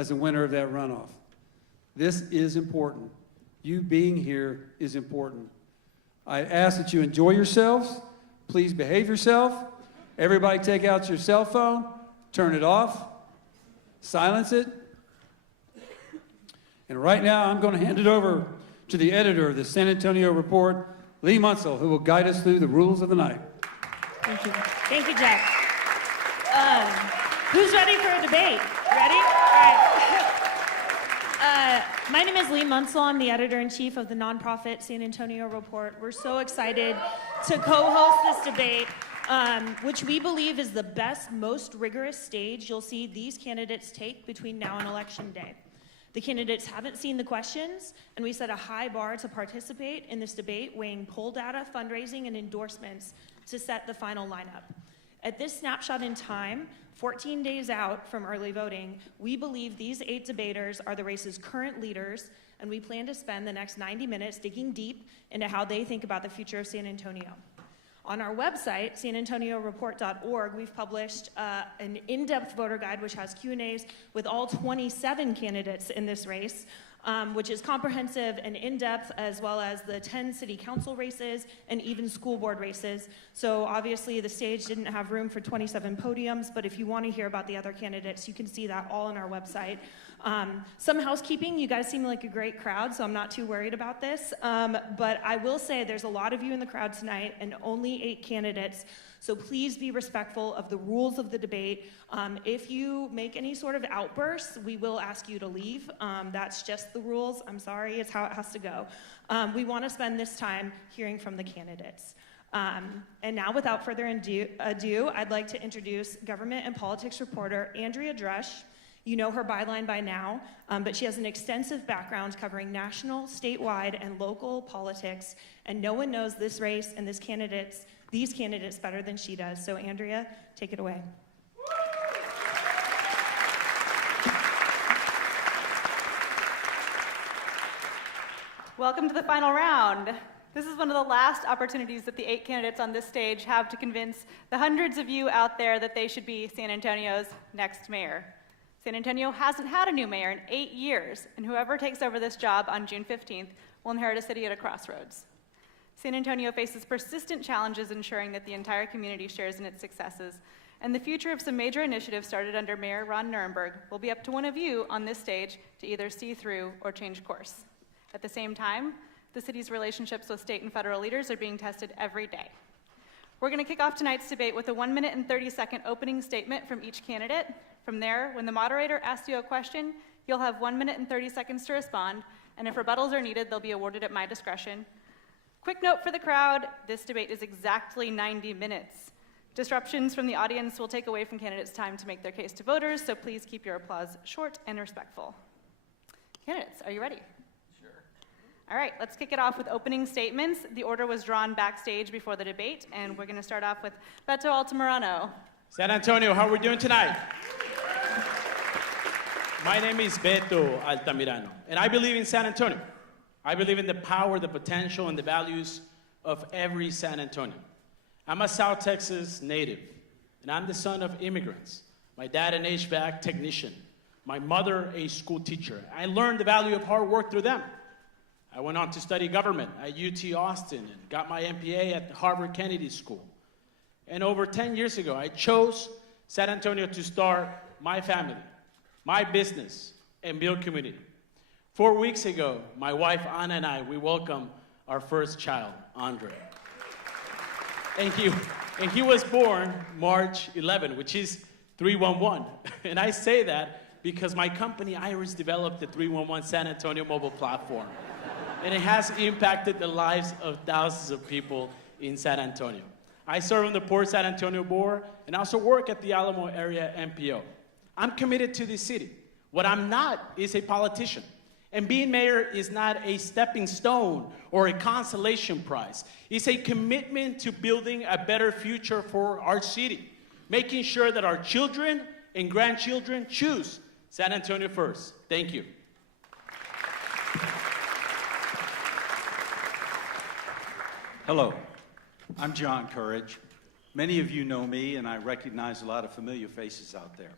as the winner of that runoff. This is important. You being here is important. I ask that you enjoy yourselves. Please behave yourself. Everybody take out your cell phone, turn it off, silence it. And right now, I'm going to hand it over to the editor of the San Antonio Report, Lee Munsell, who will guide us through the rules of the night. Thank you. Thank you, Jack. Who's ready for a debate? Ready? All right. My name is Lee Munsell. I'm the editor-in-chief of the nonprofit San Antonio Report. We're so excited to co-host this debate, which we believe is the best, most rigorous stage you'll see these candidates take between now and Election Day. The candidates haven't seen the questions, and we set a high bar to participate in this debate, weighing poll data, fundraising, and endorsements to set the final lineup. At this snapshot in time, 14 days out from early voting, we believe these 8 debaters are the race's current leaders, and we plan to spend the next 90 minutes digging deep into how they think about the future of San Antonio. On our website, sanantonioreport.org, we've published an in-depth voter guide which has Q&As with all 27 candidates in this race, which is comprehensive and in-depth, as well as the 10 city council races and even school board races. So obviously the stage didn't have room for 27 podiums, but if you want to hear about the other candidates, you can see that all on our website. Some housekeeping, you guys seem like a great crowd, so I'm not too worried about this. But I will say there's a lot of you in the crowd tonight and only 8 candidates. So please be respectful of the rules of the debate. If you make any sort of outbursts, we will ask you to leave. That's just the rules. I'm sorry, it's how it has to go. We want to spend this time hearing from the candidates. And now, without further ado, I'd like to introduce government and politics reporter Andrea Drush. You know her byline by now, but she has an extensive background covering national, statewide, and local politics, and no one knows this race and these candidates better than she does. So Andrea, take it away. Welcome to the final round. This is one of the last opportunities that the 8 candidates on this stage have to convince the hundreds of you out there that they should be San Antonio's next mayor. San Antonio hasn't had a new mayor in 8 years, and whoever takes over this job on June 15th will inherit a city at a crossroads. San Antonio faces persistent challenges ensuring that the entire community shares in its successes, and the future of some major initiatives started under Mayor Ron Nirenberg will be up to one of you on this stage to either see through or change course. At the same time, the city's relationships with state and federal leaders are being tested every day. We're going to kick off tonight's debate with a 1 minute and 30-second opening statement from each candidate. From there, when the moderator asks you a question, you'll have 1 minute and 30 seconds to respond, and if rebuttals are needed, they'll be awarded at my discretion. Quick note for the crowd, this debate is exactly 90 minutes. Disruptions from the audience will take away from candidates' time to make their case to voters, so please keep your applause short and respectful. Candidates, are you ready? Sure. All right, let's kick it off with opening statements. The order was drawn backstage before the debate, and we're going to start off with Beto Altamirano. San Antonio, how are we doing tonight? My name is Beto Altamirano, and I believe in San Antonio. I believe in the power, the potential, and the values of every San Antonio. I'm a South Texas native, and I'm the son of immigrants. My dad, an HVAC technician. My mother, a school teacher. I learned the value of hard work through them. I went on to study government at UT Austin and got my MPA at the Harvard Kennedy School. And over 10 years ago, I chose San Antonio to start my family, my business, and build community. 4 weeks ago, my wife Anna and I, we welcomed our first child, Andre. And he was born March 11, which is 311. And I say that because my company, Iris, developed the 311 San Antonio mobile platform. And it has impacted the lives of thousands of people in San Antonio. I serve on the Port San Antonio board and also work at the Alamo area MPO. I'm committed to this city. What I'm not is a politician. And being mayor is not a stepping stone or a consolation prize. It's a commitment to building a better future for our city, making sure that our children and grandchildren choose San Antonio first. Thank you. Hello, I'm John Courage. Many of you know me, and I recognize a lot of familiar faces out there.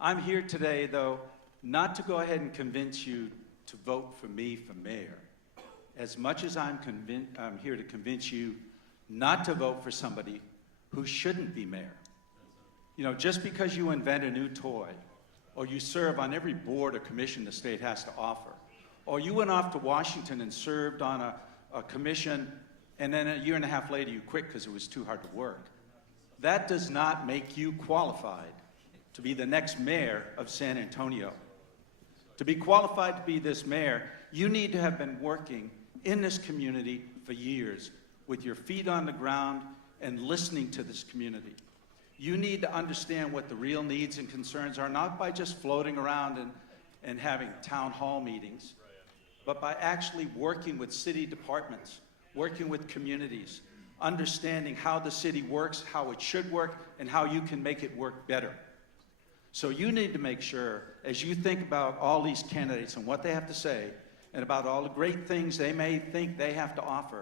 I'm here today, though, not to go ahead and convince you to vote for me for mayor, as much as I'm here to convince you not to vote for somebody who shouldn't be mayor. You know, just because you invent a new toy, or you serve on every board or commission the state has to offer, or you went off to Washington and served on a commission, and then a year and a half later you quit because it was too hard to work, that does not make you qualified to be the next mayor of San Antonio. To be qualified to be this mayor, you need to have been working in this community for years, with your feet on the ground and listening to this community. You need to understand what the real needs and concerns are, not by just floating around and having town hall meetings, but by actually working with city departments, working with communities, understanding how the city works, how it should work, and how you can make it work better. So you need to make sure, as you think about all these candidates and what they have to say, and about all the great things they may think they have to offer,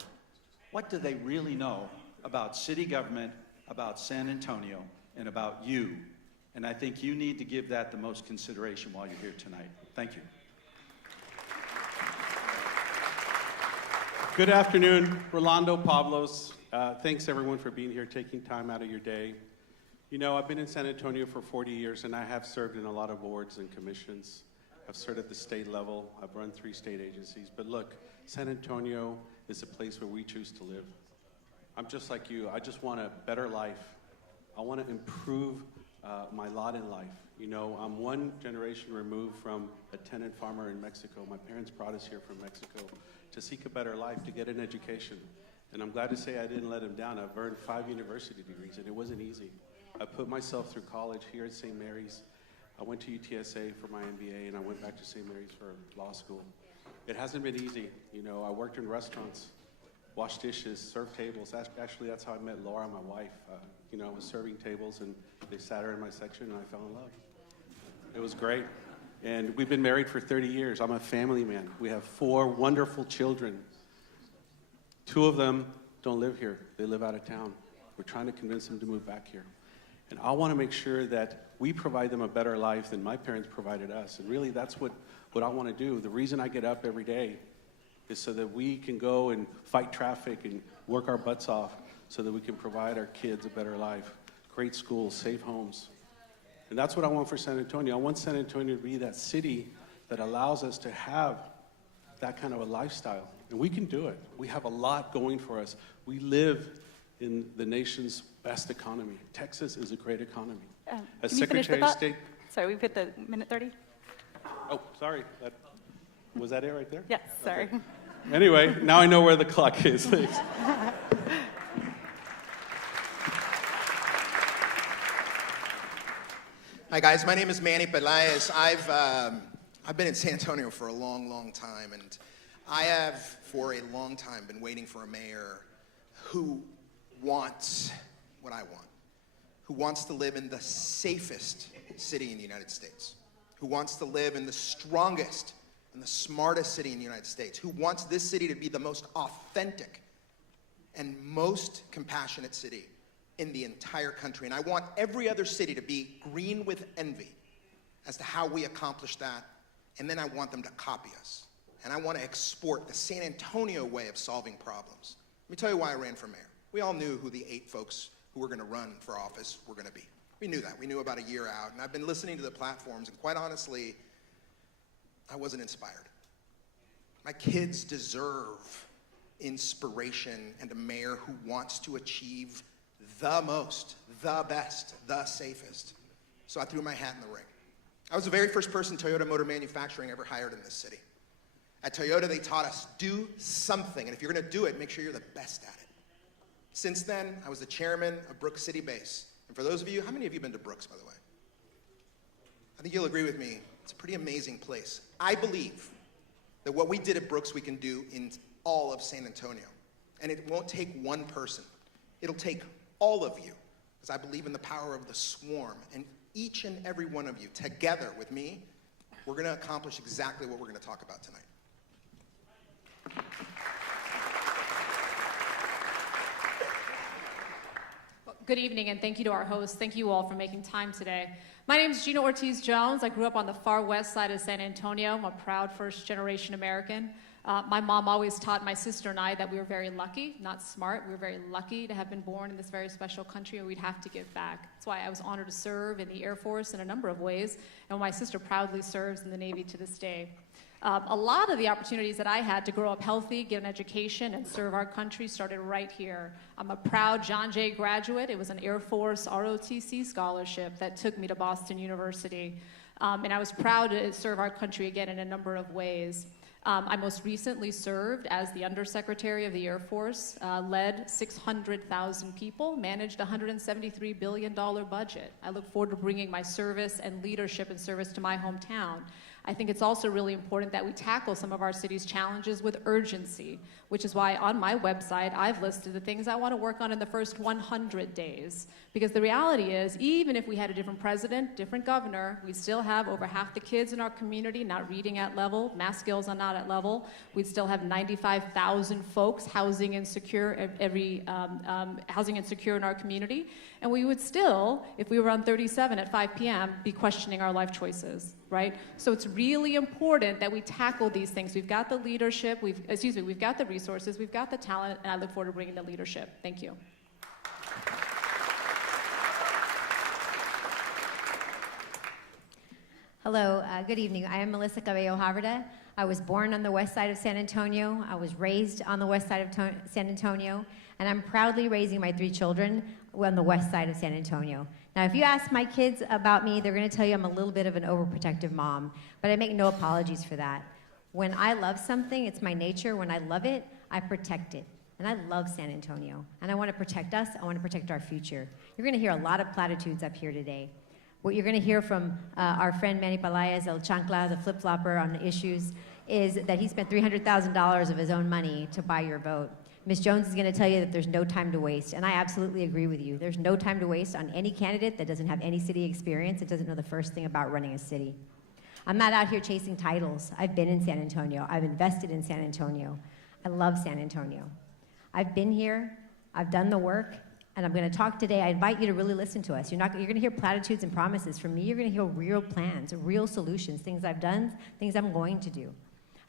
what do they really know about city government, about San Antonio, and about you? And I think you need to give that the most consideration while you're here tonight. Thank you. Good afternoon, Rolando Pablos. Thanks everyone for being here, taking time out of your day. You know, I've been in San Antonio for 40 years and I have served in a lot of boards and commissions. I've served at the state level. I've run 3 state agencies. But look, San Antonio is a place where we choose to live. I'm just like you. I just want a better life. I want to improve my lot in life. You know, I'm one generation removed from a tenant farmer in Mexico. My parents brought us here from Mexico to seek a better life, to get an education. And I'm glad to say I didn't let them down. I've earned 5 university degrees, and it wasn't easy. I put myself through college here at St. Mary's. I went to UTSA for my MBA, and I went back to St. Mary's for law school. It hasn't been easy. You know, I worked in restaurants, washed dishes, served tables. Actually, that's how I met Laura, my wife. You know, I was serving tables, and they sat her in my section, and I fell in love. It was great. And we've been married for 30 years. I'm a family man. We have 4 wonderful children. 2 of them don't live here. They live out of town. We're trying to convince them to move back here. And I want to make sure that we provide them a better life than my parents provided us. And really, that's what I want to do. The reason I get up every day is so that we can go and fight traffic and work our butts off so that we can provide our kids a better life, great schools, safe homes. And that's what I want for San Antonio. I want San Antonio to be that city that allows us to have that kind of a lifestyle. And we can do it. We have a lot going for us. We live in the nation's best economy. Texas is a great economy. As Can you finish the Secretary of thought? State. Sorry, we've hit the minute 30. Oh, sorry. Was that it right there? Yes, sorry. Okay. Anyway, now I know where the clock is. Thanks. Hi guys, my name is Manny Pelaez. I've been in San Antonio for a long, long time, and I have for a long time been waiting for a mayor who wants what I want, who wants to live in the safest city in the United States, who wants to live in the strongest and the smartest city in the United States, who wants this city to be the most authentic and most compassionate city in the entire country. And I want every other city to be green with envy as to how we accomplish that. And then I want them to copy us. And I want to export the San Antonio way of solving problems. Let me tell you why I ran for mayor. We all knew who the 8 folks who were going to run for office were going to be. We knew that. We knew about a year out. And I've been listening to the platforms, and quite honestly, I wasn't inspired. My kids deserve inspiration and a mayor who wants to achieve the most, the best, the safest. So I threw my hat in the ring. I was the very first person Toyota Motor Manufacturing ever hired in this city. At Toyota, they taught us, do something, and if you're gonna do it, make sure you're the best at it. Since then, I was the chairman of Brooks City Base. And for those of you, how many of you have been to Brooks, by the way? I think you'll agree with me, it's a pretty amazing place. I believe that what we did at Brooks, we can do in all of San Antonio. And it won't take one person. It'll take all of you, because I believe in the power of the swarm. And each and every one of you, together with me, we're going to accomplish exactly what we're going to talk about tonight. Good evening, and thank you to our hosts. Thank you all for making time today. My name is Gina Ortiz-Jones. I grew up on the far west side of San Antonio. I'm a proud first-generation American. My mom always taught my sister and I that we were very lucky, not smart. We were very lucky to have been born in this very special country, and we'd have to give back. That's why I was honored to serve in the Air Force in a number of ways, and my sister proudly serves in the Navy to this day. A lot of the opportunities that I had to grow up healthy, get an education, and serve our country started right here. I'm a proud John Jay graduate. It was an Air Force ROTC scholarship that took me to Boston University. And I was proud to serve our country again in a number of ways. I most recently served as the Undersecretary of the Air Force, led 600,000 people, managed a $173 billion budget. I look forward to bringing my service and leadership and service to my hometown. I think it's also really important that we tackle some of our city's challenges with urgency, which is why on my website I've listed the things I want to work on in the first 100 days. Because the reality is, even if we had a different president, different governor, we still have over half the kids in our community not reading at level, math skills are not at level. We'd still have 95,000 folks housing insecure housing insecure in our community. And we would still, if we were on 37 at 5 p.m., be questioning our life choices, right? So it's really important that we tackle these things. We've got the leadership, we've got the resources, we've got the talent, and I look forward to bringing the leadership. Thank you. Hello, good evening. I am Melissa Cabello Haverda. I was born on the west side of San Antonio. I was raised on the west side of San Antonio, and I'm proudly raising my 3 children on the west side of San Antonio. Now, if you ask my kids about me, they're going to tell you I'm a little bit of an overprotective mom, but I make no apologies for that. When I love something, it's my nature. When I love it, I protect it. And I love San Antonio, and I want to protect us. I want to protect our future. You're going to hear a lot of platitudes up here today. What you're going to hear from our friend Manny Pelaez, El Chancla, the flip-flopper on the issues, is that he spent $300,000 of his own money to buy your vote. Ms. Jones is going to tell you that there's no time to waste, and I absolutely agree with you. There's no time to waste on any candidate that doesn't have any city experience and doesn't know the first thing about running a city. I'm not out here chasing titles. I've been in San Antonio. I've invested in San Antonio. I love San Antonio. I've been here. I've done the work. And I'm going to talk today. I invite you to really listen to us. You're going to hear platitudes and promises from me. You're going to hear real plans, real solutions, things I've done, things I'm going to do.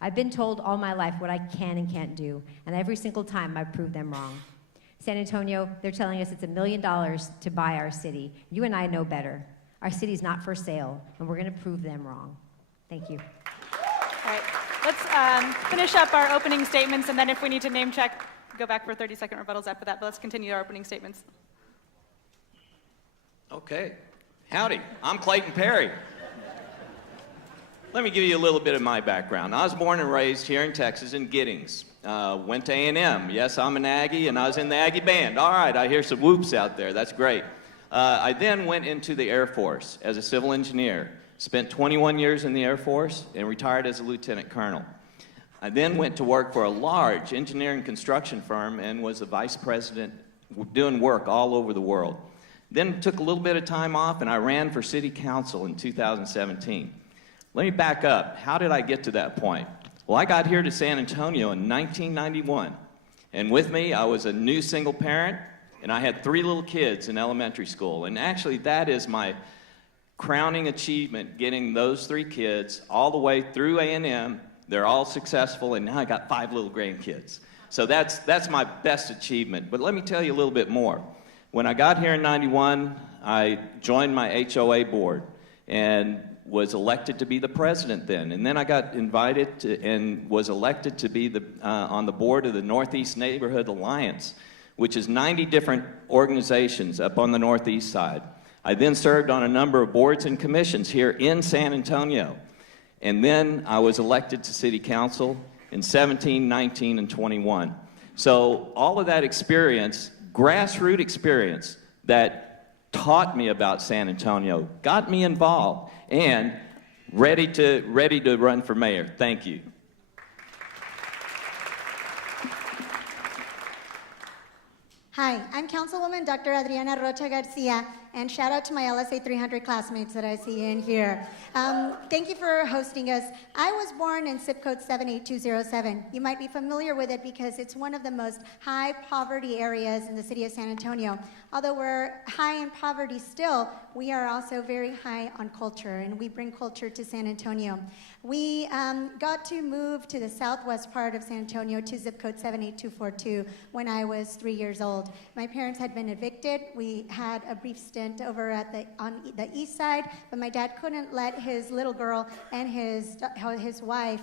I've been told all my life what I can and can't do, and every single time I've proved them wrong. San Antonio, they're telling us it's $1 million to buy our city. You and I know better. Our city's not for sale, and we're going to prove them wrong. Thank you. All right, let's finish up our opening statements, and then if we need to name check, go back for 30-second rebuttals after that, but let's continue our opening statements. Okay. Howdy, I'm Clayton Perry. Let me give you a little bit of my background. I was born and raised here in Texas in Giddings. Went to A&M. Yes, I'm an Aggie, and I was in the Aggie band. All right, I hear some whoops out there. That's great. I then went into the Air Force as a civil engineer. Spent 21 years in the Air Force and retired as a lieutenant colonel. I then went to work for a large engineering construction firm and was a vice president doing work all over the world. Then took a little bit of time off and I ran for city council in 2017. Let me back up. How did I get to that point? Well, I got here to San Antonio in 1991. And with me, I was a new single parent and I had 3 little kids in elementary school. And actually, that is my crowning achievement, getting those 3 kids all the way through A&M. They're all successful, and now I got 5 little grandkids. So that's my best achievement. But let me tell you a little bit more. When I got here in 91, I joined my HOA board and was elected to be the president then. And then I got invited to, and was elected to be on the board of the Northeast Neighborhood Alliance, which is 90 different organizations up on the Northeast side. I then served on a number of boards and commissions here in San Antonio. And then I was elected to city council in 17, 19, and 21. So all of that experience, grassroots experience that taught me about San Antonio, got me involved, and ready to run for mayor. Thank you. Hi, I'm Councilwoman Dr. Adriana Rocha Garcia, And shout out to my LSA 300 classmates that I see in here. Thank you for hosting us. I was born in zip code 78207. You might be familiar with it because it's one of the most high poverty areas in the city of San Antonio. Although we're high in poverty still, we are also very high on culture, and we bring culture to San Antonio. We got to move to the southwest part of San Antonio to zip code 78242 when I was 3 years old. My parents had been evicted. We had a brief stint over at on the east side, but my dad couldn't let his little girl and his wife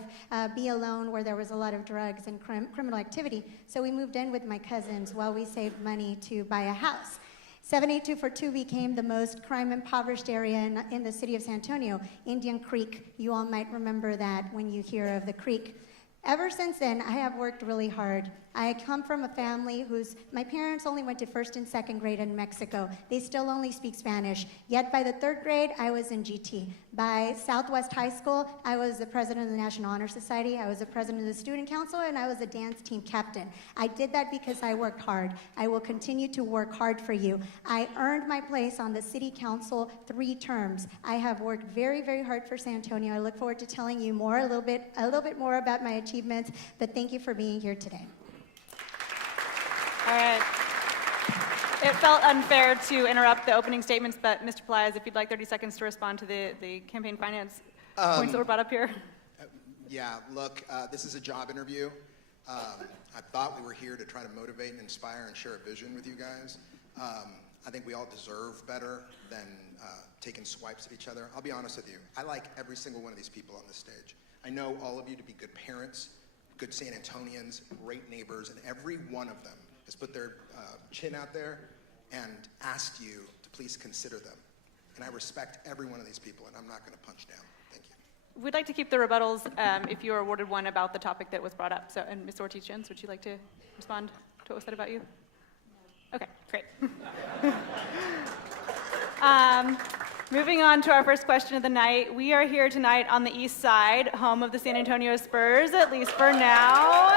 be alone where there was a lot of drugs and criminal activity. So we moved in with my cousins while we saved money to buy a house. 78242 became the most crime-impoverished area in the city of San Antonio, Indian Creek. You all might remember that when you hear of the creek. Ever since then, I have worked really hard. I come from a family my parents only went to 1st and 2nd grade in Mexico. They still only speak Spanish. Yet by the 3rd grade, I was in GT. By Southwest High School, I was the president of the National Honor Society, I was the president of the Student Council, and I was a dance team captain. I did that because I worked hard. I will continue to work hard for you. I earned my place on the city council 3 terms. I have worked very, very hard for San Antonio. I look forward to telling you a little bit more about my achievements, but thank you for being here today. All right. It felt unfair to interrupt the opening statements, but Mr. Pelaez, if you'd like 30 seconds to respond to the campaign finance points that were brought up here. Yeah, look, this is a job interview. I thought we were here to try to motivate and inspire and share a vision with you guys. I think we all deserve better than taking swipes at each other. I'll be honest with you. I like every single one of these people on this stage. I know all of you to be good parents, good San Antonians, great neighbors, and every one of them has put their chin out there and asked you to please consider them. And I respect every one of these people, and I'm not going to punch down. Thank you. We'd like to keep the rebuttals if you are awarded one about the topic that was brought up. So, and Ms. Ortiz-Jones, would you like to respond to what was said about you? Okay, great. Moving on to our first question of the night. We are here tonight on the east side, home of the San Antonio Spurs, at least for now.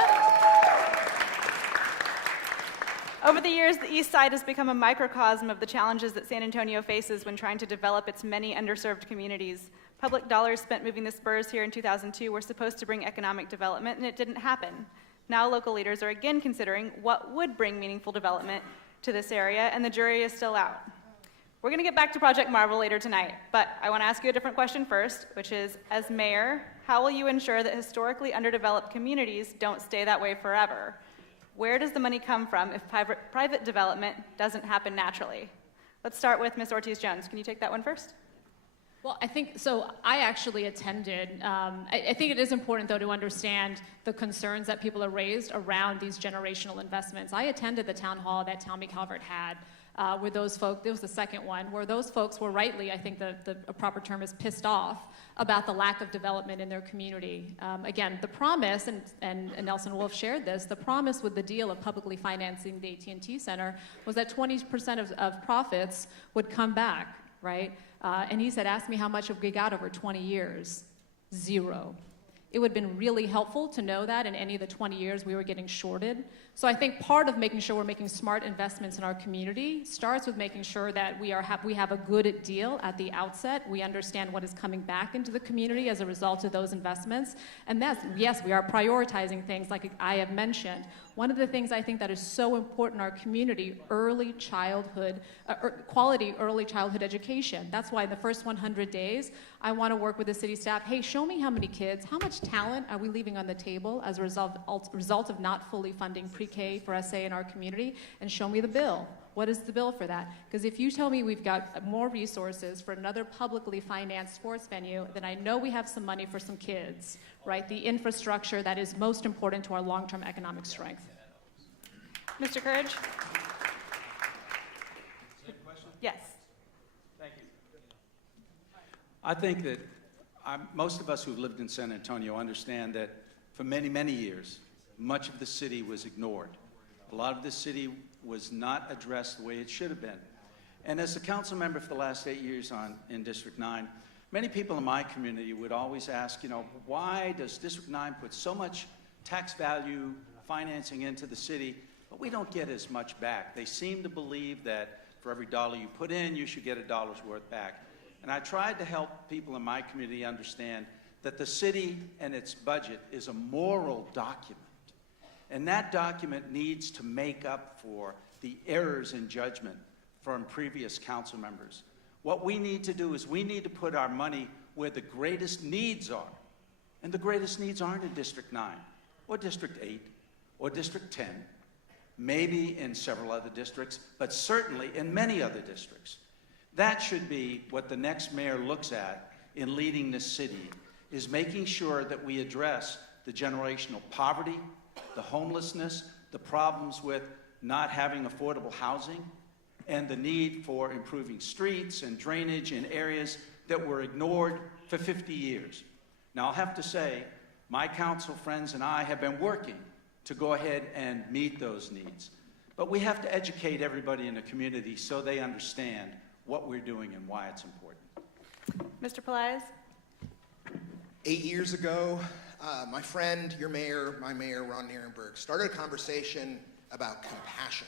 Over the years, the east side has become a microcosm of the challenges that San Antonio faces when trying to develop its many underserved communities. Public dollars spent moving the Spurs here in 2002 were supposed to bring economic development, and it didn't happen. Now local leaders are again considering what would bring meaningful development to this area, and the jury is still out. We're going to get back to Project Marvel later tonight, but I want to ask you a different question first, which is, as mayor, how will you ensure that historically underdeveloped communities don't stay that way forever? Where does the money come from if private development doesn't happen naturally? Let's start with Ms. Ortiz-Jones. Can you take that one first? Well, I think, so I actually attended. I think it is important, though, to understand the concerns that people have raised around these generational investments. I attended the town hall that Tommy Calvert had where those folks, it was the second one, where those folks were rightly, I think the proper term is pissed off about the lack of development in their community. Again, the promise, and Nelson Wolf shared this, the promise with the deal of publicly financing the AT&T Center was that 20% of profits would come back, right? And he said, ask me how much have we got over 20 years. 0. It would have been really helpful to know that in any of the 20 years we were getting shorted. So I think part of making sure we're making smart investments in our community starts with making sure that we have a good deal at the outset. We understand what is coming back into the community as a result of those investments. And that's, yes, we are prioritizing things like I have mentioned. One of the things I think that is so important in our community, early childhood, quality early childhood education. That's why in the first 100 days, I want to work with the city staff. Hey, show me how many kids, how much talent are we leaving on the table as a result of not fully funding pre-K for SA in our community, and show me the bill. What is the bill for that? Because if you tell me we've got more resources for another publicly financed sports venue, then I know we have some money for some kids, right? The infrastructure that is most important to our long-term economic strength. Mr. Courage? Yes. Thank you. I think that most of us who've lived in San Antonio understand that for many, many years, much of the city was ignored. A lot of the city was not addressed the way it should have been. And as a council member for the last 8 years in District 9, many people in my community would always ask, why does District 9 put so much tax value financing into the city, but we don't get as much back? They seem to believe that For every dollar you put in, you should get a dollar's worth back. And I tried to help people in my community understand that the city and its budget is a moral document. And that document needs to make up for the errors in judgment from previous council members. What we need to do is we need to put our money where the greatest needs are. And the greatest needs aren't in District 9, or District 8, or District 10, maybe in several other districts, but certainly in many other districts. That should be what the next mayor looks at in leading this city, is making sure that we address the generational poverty, the homelessness, the problems with not having affordable housing, and the need for improving streets and drainage in areas that were ignored for 50 years. Now, I'll have to say, my council friends and I have been working to go ahead and meet those needs. But we have to educate everybody in the community so they understand what we're doing and why it's important. Mr. Pelaez? 8 years ago, my friend, your mayor, my mayor, Ron Nierenberg, started a conversation about compassion.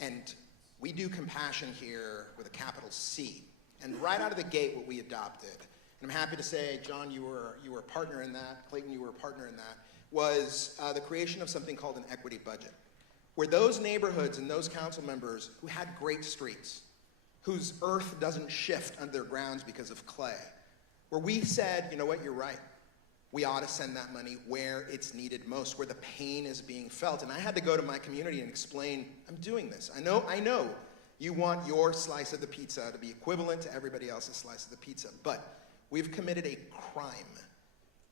And we do compassion here with a capital C. And right out of the gate, what we adopted, and I'm happy to say, John, you were a partner in that, Clayton, you were a partner in that, was the creation of something called an equity budget, where those neighborhoods and those council members who had great streets, whose earth doesn't shift under their grounds because of clay, where we said, you know what, you're right. We ought to send that money where it's needed most, where the pain is being felt. And I had to go to my community and explain, I'm doing this. I know you want your slice of the pizza to be equivalent to everybody else's slice of the pizza, but we've committed a crime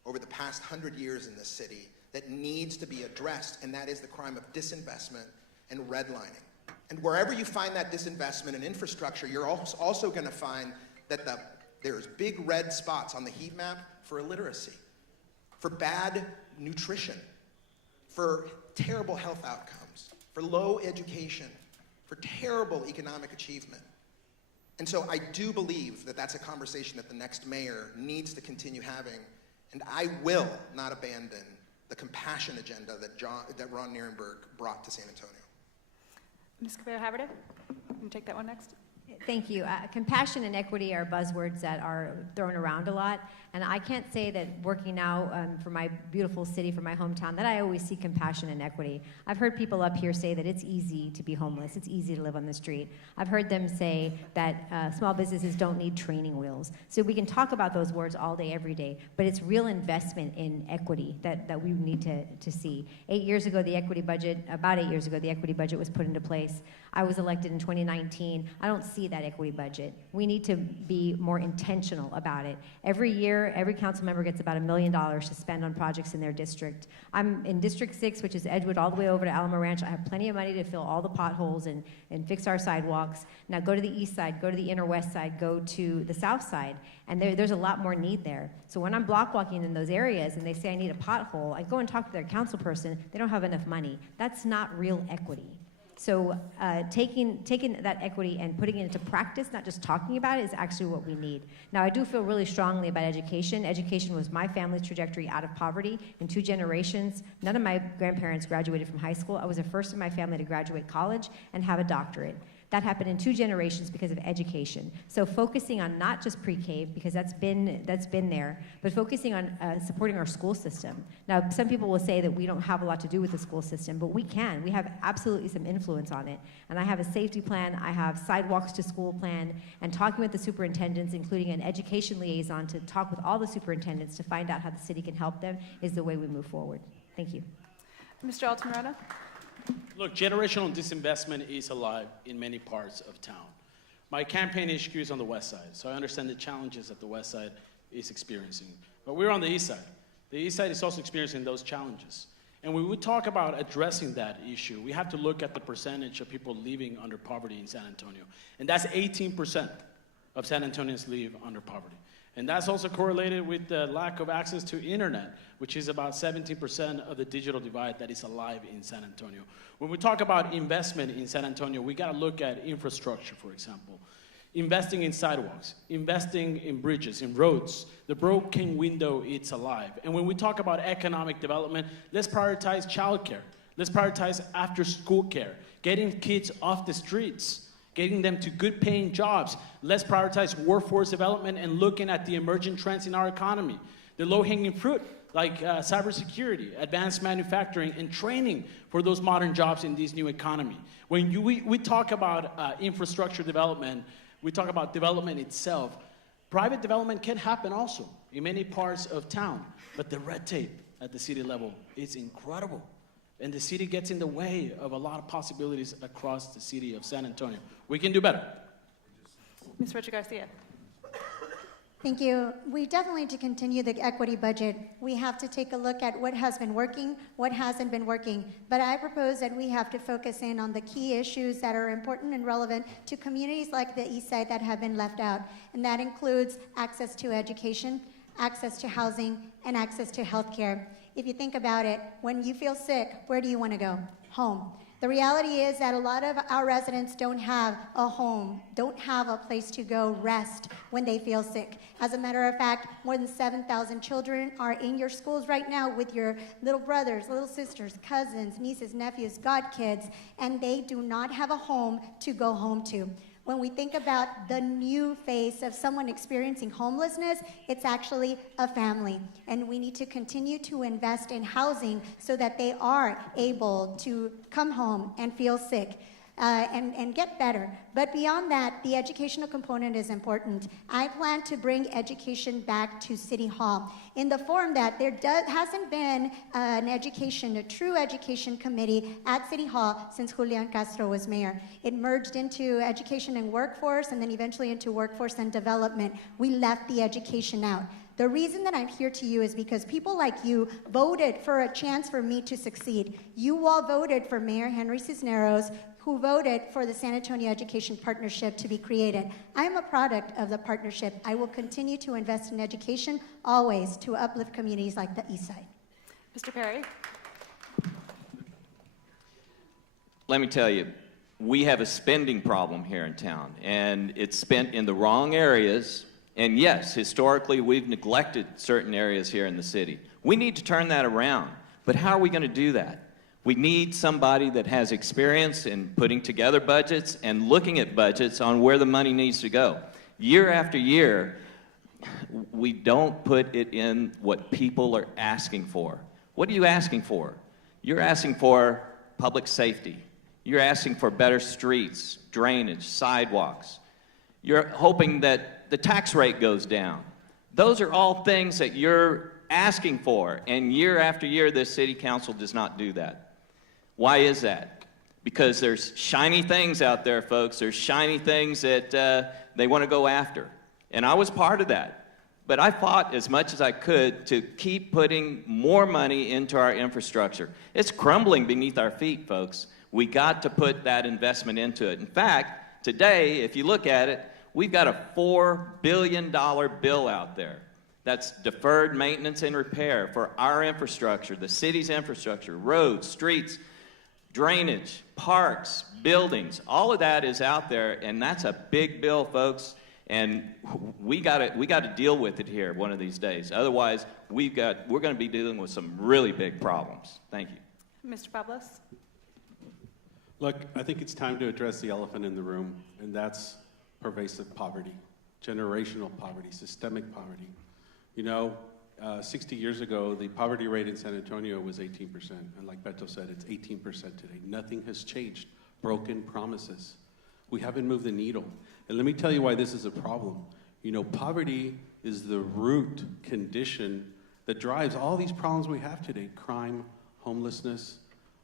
over the past 100 years in this city that needs to be addressed, and that is the crime of disinvestment and redlining. And wherever you find that disinvestment in infrastructure, you're also going to find that there's big red spots on the heat map for illiteracy, for bad nutrition, for terrible health outcomes, for low education, for terrible economic achievement. And so I do believe that that's a conversation that the next mayor needs to continue having, and I will not abandon the compassion agenda that Ron Nierenberg brought to San Antonio. Ms. Cabello-Haverda, you can take that one next. Thank you. Compassion and equity are buzzwords that are thrown around a lot. And I can't say that working now for my beautiful city, for my hometown, that I always see compassion and equity. I've heard people up here say that it's easy to be homeless. It's easy to live on the street. I've heard them say that small businesses don't need training wheels. So we can talk about those words all day, every day, but it's real investment in equity that we need to see. 8 years ago, the equity budget, about 8 years ago, the equity budget was put into place. I was elected in 2019. I don't see that equity budget. We need to be more intentional about it. Every year, every council member gets about $1 million to spend on projects in their district. I'm in District 6, which is Edgewood, all the way over to Alamo Ranch. I have plenty of money to fill all the potholes and fix our sidewalks. Now go to the east side, go to the inner west side, go to the south side, and there's a lot more need there. So when I'm block walking in those areas and they say I need a pothole, I go and talk to their council person. They don't have enough money. That's not real equity. So taking that equity and putting it into practice, not just talking about it, is actually what we need. Now, I do feel really strongly about education. Education was my family's trajectory out of poverty in 2 generations. None of my grandparents graduated from high school. I was the first in my family to graduate college and have a doctorate. That happened in 2 generations because of education. So focusing on not just pre-K, because that's been there, but focusing on supporting our school system. Now, some people will say that we don't have a lot to do with the school system, but we can. We have absolutely some influence on it. And I have a safety plan, I have sidewalks to school plan, and talking with the superintendents, including an education liaison to talk with all the superintendents to find out how the city can help them, is the way we move forward. Thank you. Mr. Altamirano? Look, generational disinvestment is alive in many parts of town. My campaign HQ is on the west side, so I understand the challenges that the west side is experiencing. But we're on the east side. The east side is also experiencing those challenges. And when we talk about addressing that issue, we have to look at the percentage of people living under poverty in San Antonio. And that's 18% of San Antonians live under poverty. And that's also correlated with the lack of access to internet, which is about 17% of the digital divide that is alive in San Antonio. When we talk about investment in San Antonio, we gotta look at infrastructure, for example. Investing in sidewalks, investing in bridges, in roads. The broken window, it's alive. And when we talk about economic development, let's prioritize childcare. Let's prioritize after-school care, getting kids off the streets. getting them to good paying jobs. Let's prioritize workforce development and looking at the emerging trends in our economy. The low-hanging fruit, like cybersecurity, advanced manufacturing, and training for those modern jobs in this new economy. When we talk about infrastructure development, we talk about development itself. Private development can happen also in many parts of town, but the red tape at the city level is incredible. And the city gets in the way of a lot of possibilities across the city of San Antonio. We can do better. Ms. Richard Garcia. Thank you. We definitely need to continue the equity budget. We have to take a look at what has been working, what hasn't been working. But I propose that we have to focus in on the key issues that are important and relevant to communities like the East Side that have been left out. And that includes access to education, access to housing, and access to health care. If you think about it, when you feel sick, where do you want to go? Home. The reality is that a lot of our residents don't have a home, don't have a place to go rest when they feel sick. As a matter of fact, more than 7,000 children are in your schools right now with your little brothers, little sisters, cousins, nieces, nephews, godkids, and they do not have a home to go home to. When we think about the new face of someone experiencing homelessness, it's actually a family. And we need to continue to invest in housing so that they are able to come home and feel sick. And get better. But beyond that, the educational component is important. I plan to bring education back to City Hall in the form that there hasn't been a true education committee at City Hall since Julian Castro was mayor. It merged into education and workforce and then eventually into workforce and development. We left the education out. The reason that I'm here to you is because people like you voted for a chance for me to succeed. You all voted for Mayor Henry Cisneros, who voted for the San Antonio Education Partnership to be created. I am a product of the partnership. I will continue to invest in education always to uplift communities like the East Side. Mr. Perry. Let me tell you, we have a spending problem here in town, and it's spent in the wrong areas. And yes, historically, we've neglected certain areas here in the city. We need to turn that around. But how are we going to do that? We need somebody that has experience in putting together budgets and looking at budgets on where the money needs to go. Year after year, we don't put it in what people are asking for. What are you asking for? You're asking for public safety. You're asking for better streets, drainage, sidewalks. You're hoping that the tax rate goes down. Those are all things that you're asking for, and year after year, this city council does not do that. Why is that? Because there's shiny things out there, folks. There's shiny things that they want to go after. And I was part of that. But I fought as much as I could to keep putting more money into our infrastructure. It's crumbling beneath our feet, folks. We got to put that investment into it. In fact, today, if you look at it, we've got a $4 billion bill out there. That's deferred maintenance and repair for our infrastructure, the city's infrastructure, roads, streets, drainage, parks, buildings. All of that is out there, and that's a big bill, folks. And we got to deal with it here one of these days. Otherwise, we're going to be dealing with some really big problems. Thank you. Mr. Pablos. Look, I think it's time to address the elephant in the room, and that's pervasive poverty, generational poverty, systemic poverty. You know, 60 years ago, the poverty rate in San Antonio was 18%. And like Beto said, it's 18% today. Nothing has changed. Broken promises. We haven't moved the needle. And let me tell you why this is a problem. You know, poverty is the root condition that drives all these problems we have today. Crime, homelessness,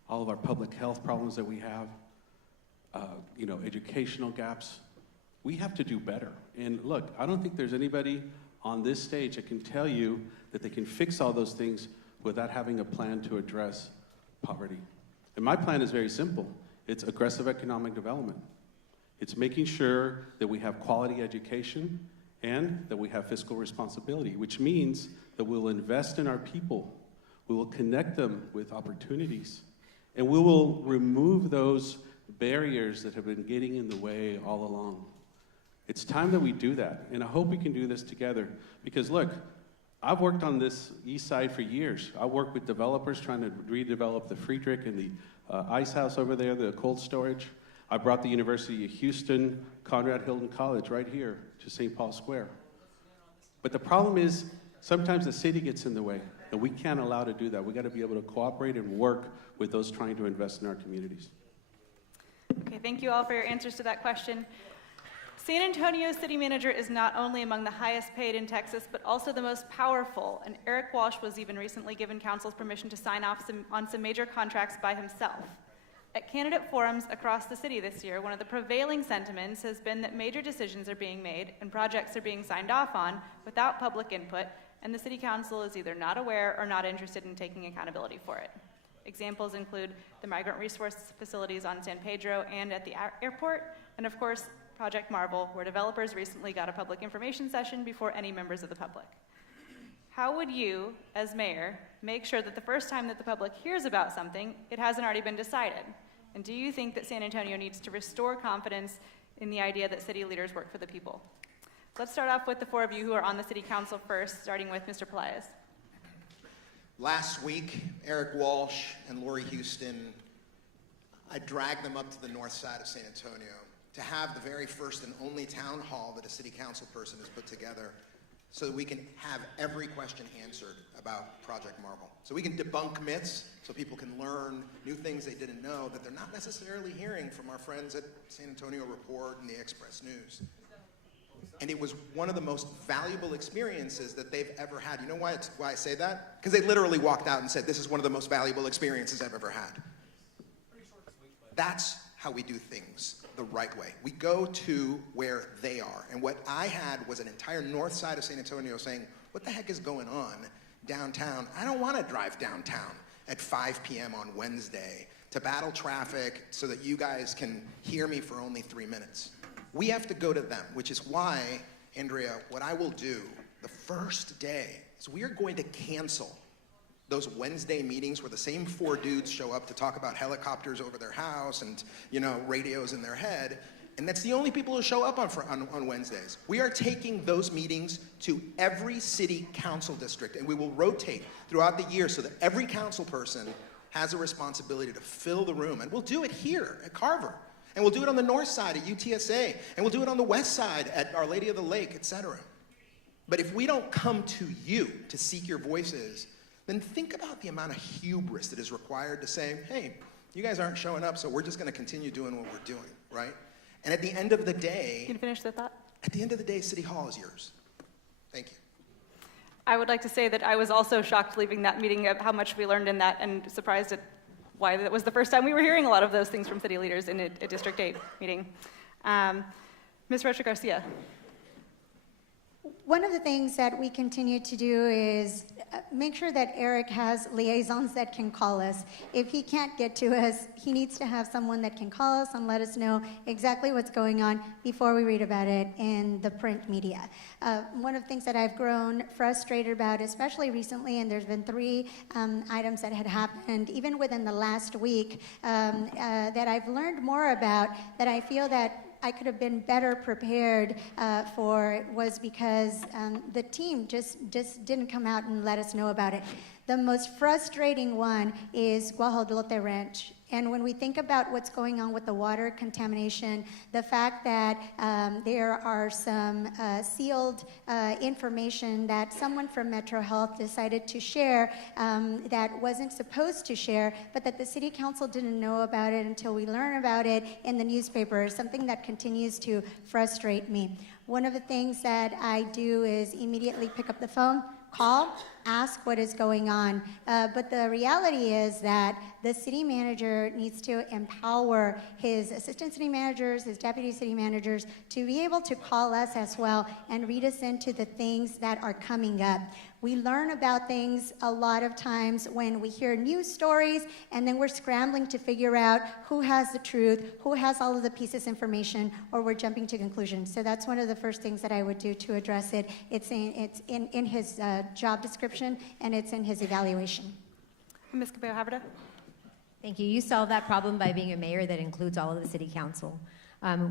all of our public health problems that we have, educational gaps. We have to do better. And look, I don't think there's anybody on this stage that can tell you that they can fix all those things without having a plan to address poverty. And my plan is very simple. It's aggressive economic development. It's making sure that we have quality education and that we have fiscal responsibility, which means that we'll invest in our people. We will connect them with opportunities. And we will remove those barriers that have been getting in the way all along. It's time that we do that, and I hope we can do this together. Because look, I've worked on this east side for years. I worked with developers trying to redevelop the Friedrich and the ice house over there, the cold storage. I brought the University of Houston, Conrad Hilton College right here to St. Paul Square. But the problem is, sometimes the city gets in the way, and we can't allow to do that. We got to be able to cooperate and work with those trying to invest in our communities. Okay, thank you all for your answers to that question. San Antonio's city manager is not only among the highest paid in Texas, but also the most powerful, and Eric Walsh was even recently given council's permission to sign off on some major contracts by himself. At candidate forums across the city this year, one of the prevailing sentiments has been that major decisions are being made and projects are being signed off on without public input, and the city council is either not aware or not interested in taking accountability for it. Examples include the migrant resource facilities on San Pedro and at the airport, and of course, Project Marvel, where developers recently got a public information session before any members of the public. How would you, as mayor, make sure that the first time that the public hears about something, it hasn't already been decided? And do you think that San Antonio needs to restore confidence in the idea that city leaders work for the people? Let's start off with the four of you who are on the city council first, starting with Mr. Pelaez. Last week, Eric Walsh and Lori Houston, I dragged them up to the north side of San Antonio to have the very first and only town hall that a city council person has put together so that we can have every question answered about Project Marvel. So we can debunk myths, so people can learn new things they didn't know that they're not necessarily hearing from our friends at San Antonio Report and the Express News. And it was one of the most valuable experiences that they've ever had. You know why I say that? Because they literally walked out and said, this is one of the most valuable experiences I've ever had. That's how we do things the right way. We go to where they are. And what I had was an entire north side of San Antonio saying, what the heck is going on downtown? I don't want to drive downtown at 5 p.m. on Wednesday to battle traffic so that you guys can hear me for only 3 minutes. We have to go to them, which is why, Andrea, what I will do the first day is we are going to cancel those Wednesday meetings where the same 4 dudes show up to talk about helicopters over their house and, you know, radios in their head. And that's the only people who show up on Wednesdays. We are taking those meetings to every city council district, and we will rotate throughout the year so that every council person has a responsibility to fill the room. And we'll do it here at Carver. And we'll do it on the north side at UTSA. And we'll do it on the west side at Our Lady of the Lake, etc. But if we don't come to you to seek your voices, then think about the amount of hubris that is required to say, hey, you guys aren't showing up, so we're just going to continue doing what we're doing, right? And at the end of the day... Can you finish the thought? At the end of the day, City Hall is yours. Thank you. I would like to say that I was also shocked leaving that meeting at how much we learned in that and surprised at why that was the first time we were hearing a lot of those things from city leaders in a District 8 meeting. Ms. Rocha Garcia. One of the things that we continue to do is make sure that Eric has liaisons that can call us. If he can't get to us, he needs to have someone that can call us and let us know exactly what's going on before we read about it in the print media. One of the things that I've grown frustrated about, especially recently, and there's been 3 items that had happened even within the last week that I've learned more about, that I feel that I could have been better prepared for, was because the team just didn't come out and let us know about it. The most frustrating one is Guajolote Ranch. And when we think about what's going on with the water contamination, the fact that there are some sealed information that someone from Metro Health decided to share that wasn't supposed to share, but that the city council didn't know about it until we learn about it in the newspaper, is something that continues to frustrate me. One of the things that I do is immediately pick up the phone, call, ask what is going on. But the reality is that the city manager needs to empower his assistant city managers, his deputy city managers, to be able to call us as well and read us into the things that are coming up. We learn about things a lot of times when we hear news stories, and then we're scrambling to figure out who has the truth, who has all of the pieces of information, or we're jumping to conclusions. So that's one of the first things that I would do to address it. It's in his job description, and it's in his evaluation. Ms. Cabello-Haverda. Thank you. You solved that problem by being a mayor that includes all of the city council.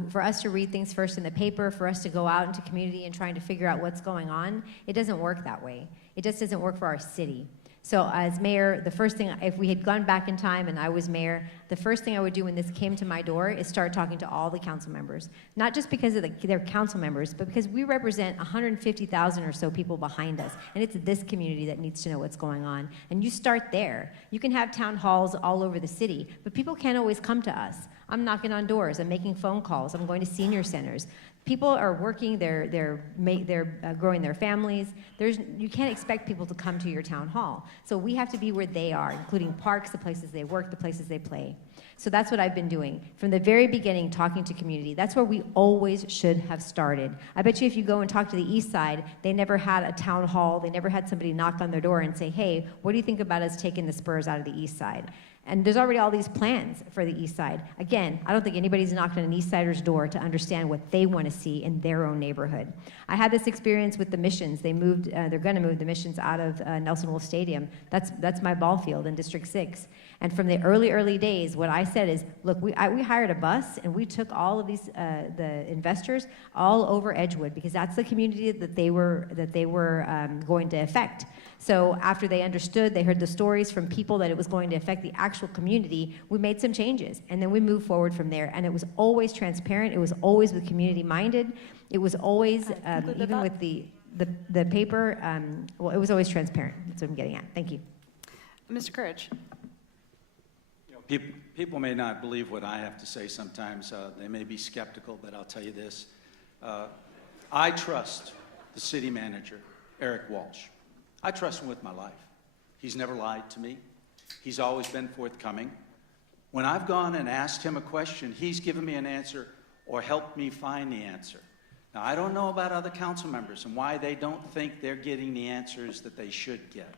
For us to read things first in the paper, for us to go out into community and trying to figure out what's going on, it doesn't work that way. It just doesn't work for our city. So as mayor, the first thing, if we had gone back in time and I was mayor, the first thing I would do when this came to my door is start talking to all the council members. Not just because of they're council members, but because we represent 150,000 or so people behind us. And it's this community that needs to know what's going on. And you start there. You can have town halls all over the city, but people can't always come to us. I'm knocking on doors, I'm making phone calls, I'm going to senior centers. People are working, they're growing their families. You can't expect people to come to your town hall. So we have to be where they are, including parks, the places they work, the places they play. So that's what I've been doing. From the very beginning, talking to community. That's where we always should have started. I bet you if you go and talk to the East Side, they never had a town hall, they never had somebody knock on their door and say, hey, what do you think about us taking the Spurs out of the East Side? And there's already all these plans for the East Side. Again, I don't think anybody's knocked on an East Sider's door to understand what they want to see in their own neighborhood. I had this experience with the Missions. They moved, they're going to move the Missions out of Nelson Wolff Stadium. That's my ball field in District 6. And from the early days, what I said is, look, we hired a bus and we took all of these, the investors all over Edgewood because that's the community that they were going to affect. So after they understood, they heard the stories from people that it was going to affect the actual community, we made some changes. And then we moved forward from there. And it was always transparent. It was always with community minded. It was always, even with the paper, well, it was always transparent. That's what I'm getting at. Thank you. Mr. Courage. People may not believe what I have to say sometimes. They may be skeptical, but I'll tell you this. I trust the city manager, Eric Walsh. I trust him with my life. He's never lied to me. He's always been forthcoming. When I've gone and asked him a question, he's given me an answer or helped me find the answer. Now, I don't know about other council members and why they don't think they're getting the answers that they should get.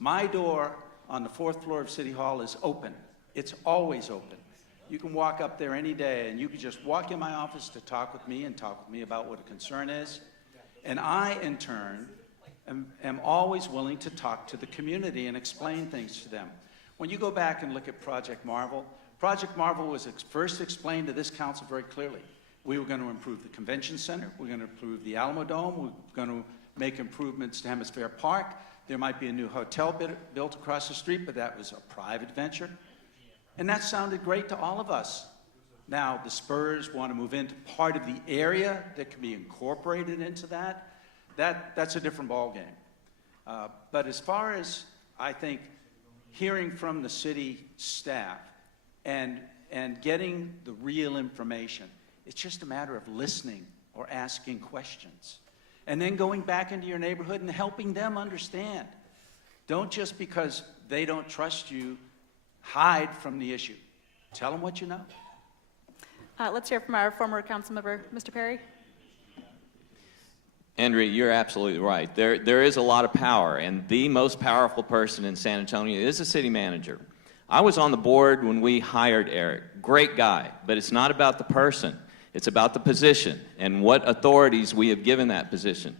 My door on the 4th floor of City Hall is open. It's always open. You can walk up there any day and you can just walk in my office to talk with me and talk with me about what a concern is. And I, in turn, am always willing to talk to the community and explain things to them. When you go back and look at Project Marvel was first explained to this council very clearly. We were going to improve the convention center, we're going to improve the Alamo Dome, we're going to make improvements to Hemisphere Park. There might be a new hotel built across the street, but that was a private venture. And that sounded great to all of us. Now, the Spurs want to move into part of the area that can be incorporated into that. That's a different ballgame. But as far as, I think, hearing from the city staff and getting the real information, it's just a matter of listening or asking questions. And then going back into your neighborhood and helping them understand. Don't just because they don't trust you, hide from the issue. Tell them what you know. Let's hear from our former council member, Mr. Perry. Andrea, you're absolutely right. There is a lot of power, and the most powerful person in San Antonio is the city manager. I was on the board when we hired Eric. Great guy, but it's not about the person. It's about the position and what authorities we have given that position.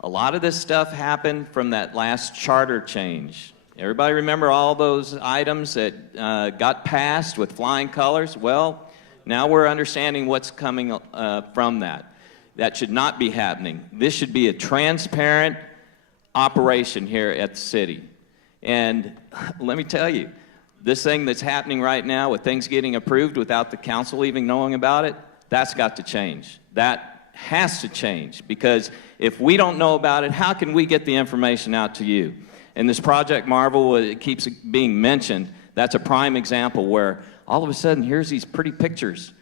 A lot of this stuff happened from that last charter change. Everybody remember all those items that got passed with flying colors? Well, now we're understanding what's coming from that. That should not be happening. This should be a transparent operation here at the city. And let me tell you, this thing that's happening right now with things getting approved without the council even knowing about it, that's got to change. That has to change, because if we don't know about it, how can we get the information out to you? And this Project Marvel, it keeps being mentioned. That's a prime example where all of a sudden, here's these pretty pictures.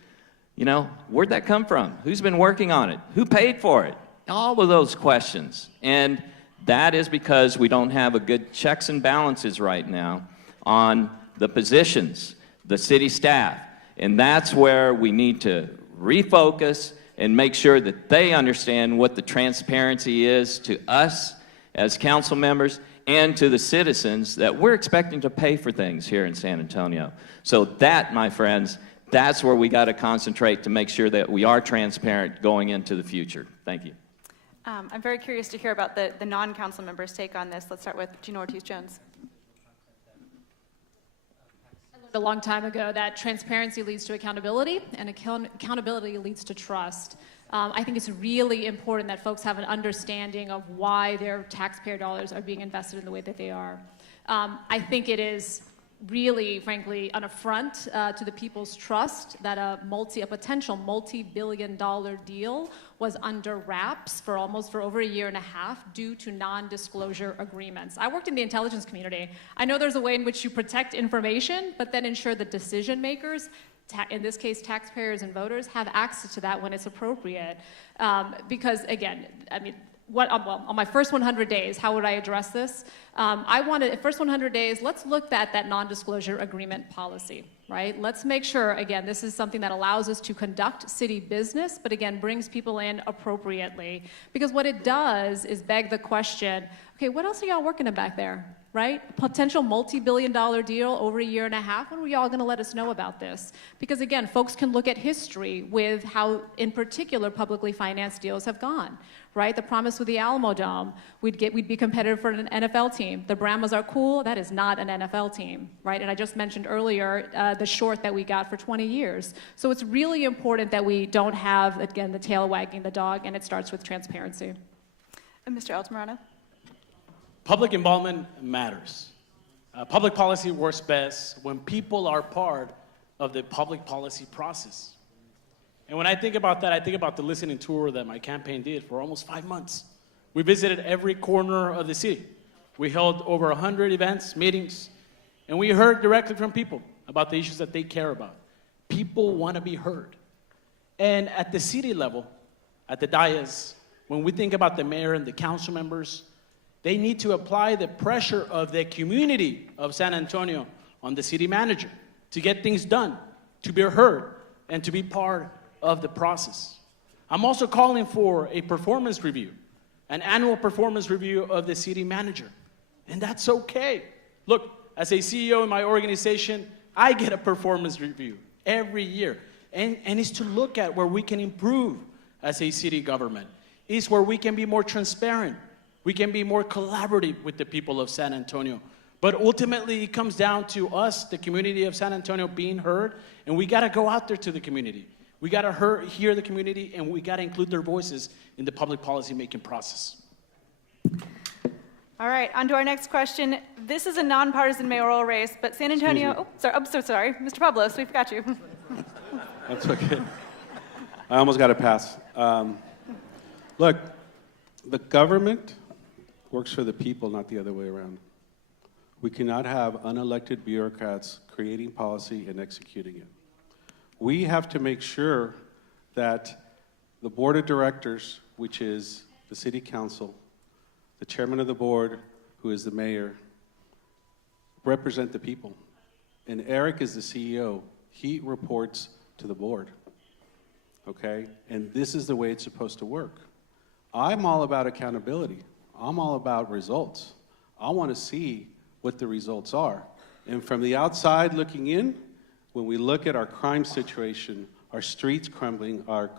You know, where'd that come from? Who's been working on it? Who paid for it? All of those questions. And that is because we don't have a good checks and balances right now on the positions, the city staff. And that's where we need to refocus and make sure that they understand what the transparency is to us as council members and to the citizens that we're expecting to pay for things here in San Antonio. So that, my friends, that's where we got to concentrate to make sure that we are transparent going into the future. Thank you. I'm very curious to hear about the non-council members' take on this. Let's start with Gina Ortiz-Jones. I learned a long time ago that transparency leads to accountability, and accountability leads to trust. I think it's really important that folks have an understanding of why their taxpayer dollars are being invested in the way that they are. I think it is really, frankly, an affront to the people's trust that a potential multi-billion-dollar deal was under wraps for over a year and a half due to non-disclosure agreements. I worked in the intelligence community. I know there's a way in which you protect information, but then ensure that decision makers, in this case taxpayers and voters, have access to that when it's appropriate. Because again, I mean, on my first 100 days, how would I address this? First 100 days, let's look at that non-disclosure agreement policy, right? Let's make sure, again, this is something that allows us to conduct city business, but again, brings people in appropriately. Because what it does is beg the question, okay, what else are y'all working on back there? Right? Potential multi-billion-dollar deal over a year and a half. When are y'all going to let us know about this? Because again, folks can look at history with how, in particular, publicly financed deals have gone. Right? The promise with the Alamo Dome, we'd be competitive for an NFL team. The Brahmas are cool. That is not an NFL team. Right? And I just mentioned earlier the short that we got for 20 years. So it's really important that we don't have, again, the tail wagging the dog, and it starts with transparency. And Mr. Altamirano? Public involvement matters. Public policy works best when people are part of the public policy process. And when I think about that, I think about the listening tour that my campaign did for almost 5 months. We visited every corner of the city. We held over 100 events, meetings, and we heard directly from people about the issues that they care about. People want to be heard. And at the city level, at the dais, when we think about the mayor and the council members, they need to apply the pressure of the community of San Antonio on the city manager to get things done, to be heard, and to be part of the process. I'm also calling for a performance review, an annual performance review of the city manager. And that's okay. Look, as a CEO in my organization, I get a performance review every year. And it's to look at where we can improve as a city government. It's where we can be more transparent. We can be more collaborative with the people of San Antonio. But ultimately, it comes down to us, the community of San Antonio, being heard, and we got to go out there to the community. We got to hear the community, and we got to include their voices in the public policy-making process. All right, on to our next question. This is a nonpartisan mayoral race, but San Antonio... I'm so sorry. Mr. Pablos, we forgot you. That's okay. I almost got a pass. Look, the government works for the people, not the other way around. We cannot have unelected bureaucrats creating policy and executing it. We have to make sure that the board of directors, which is the city council, the chairman of the board, who is the mayor, represent the people. And Eric is the CEO. He reports to the board, okay? And this is the way it's supposed to work. I'm all about accountability. I'm all about results. I want to see what the results are. And from the outside looking in, when we look at our crime situation, our streets crumbling, our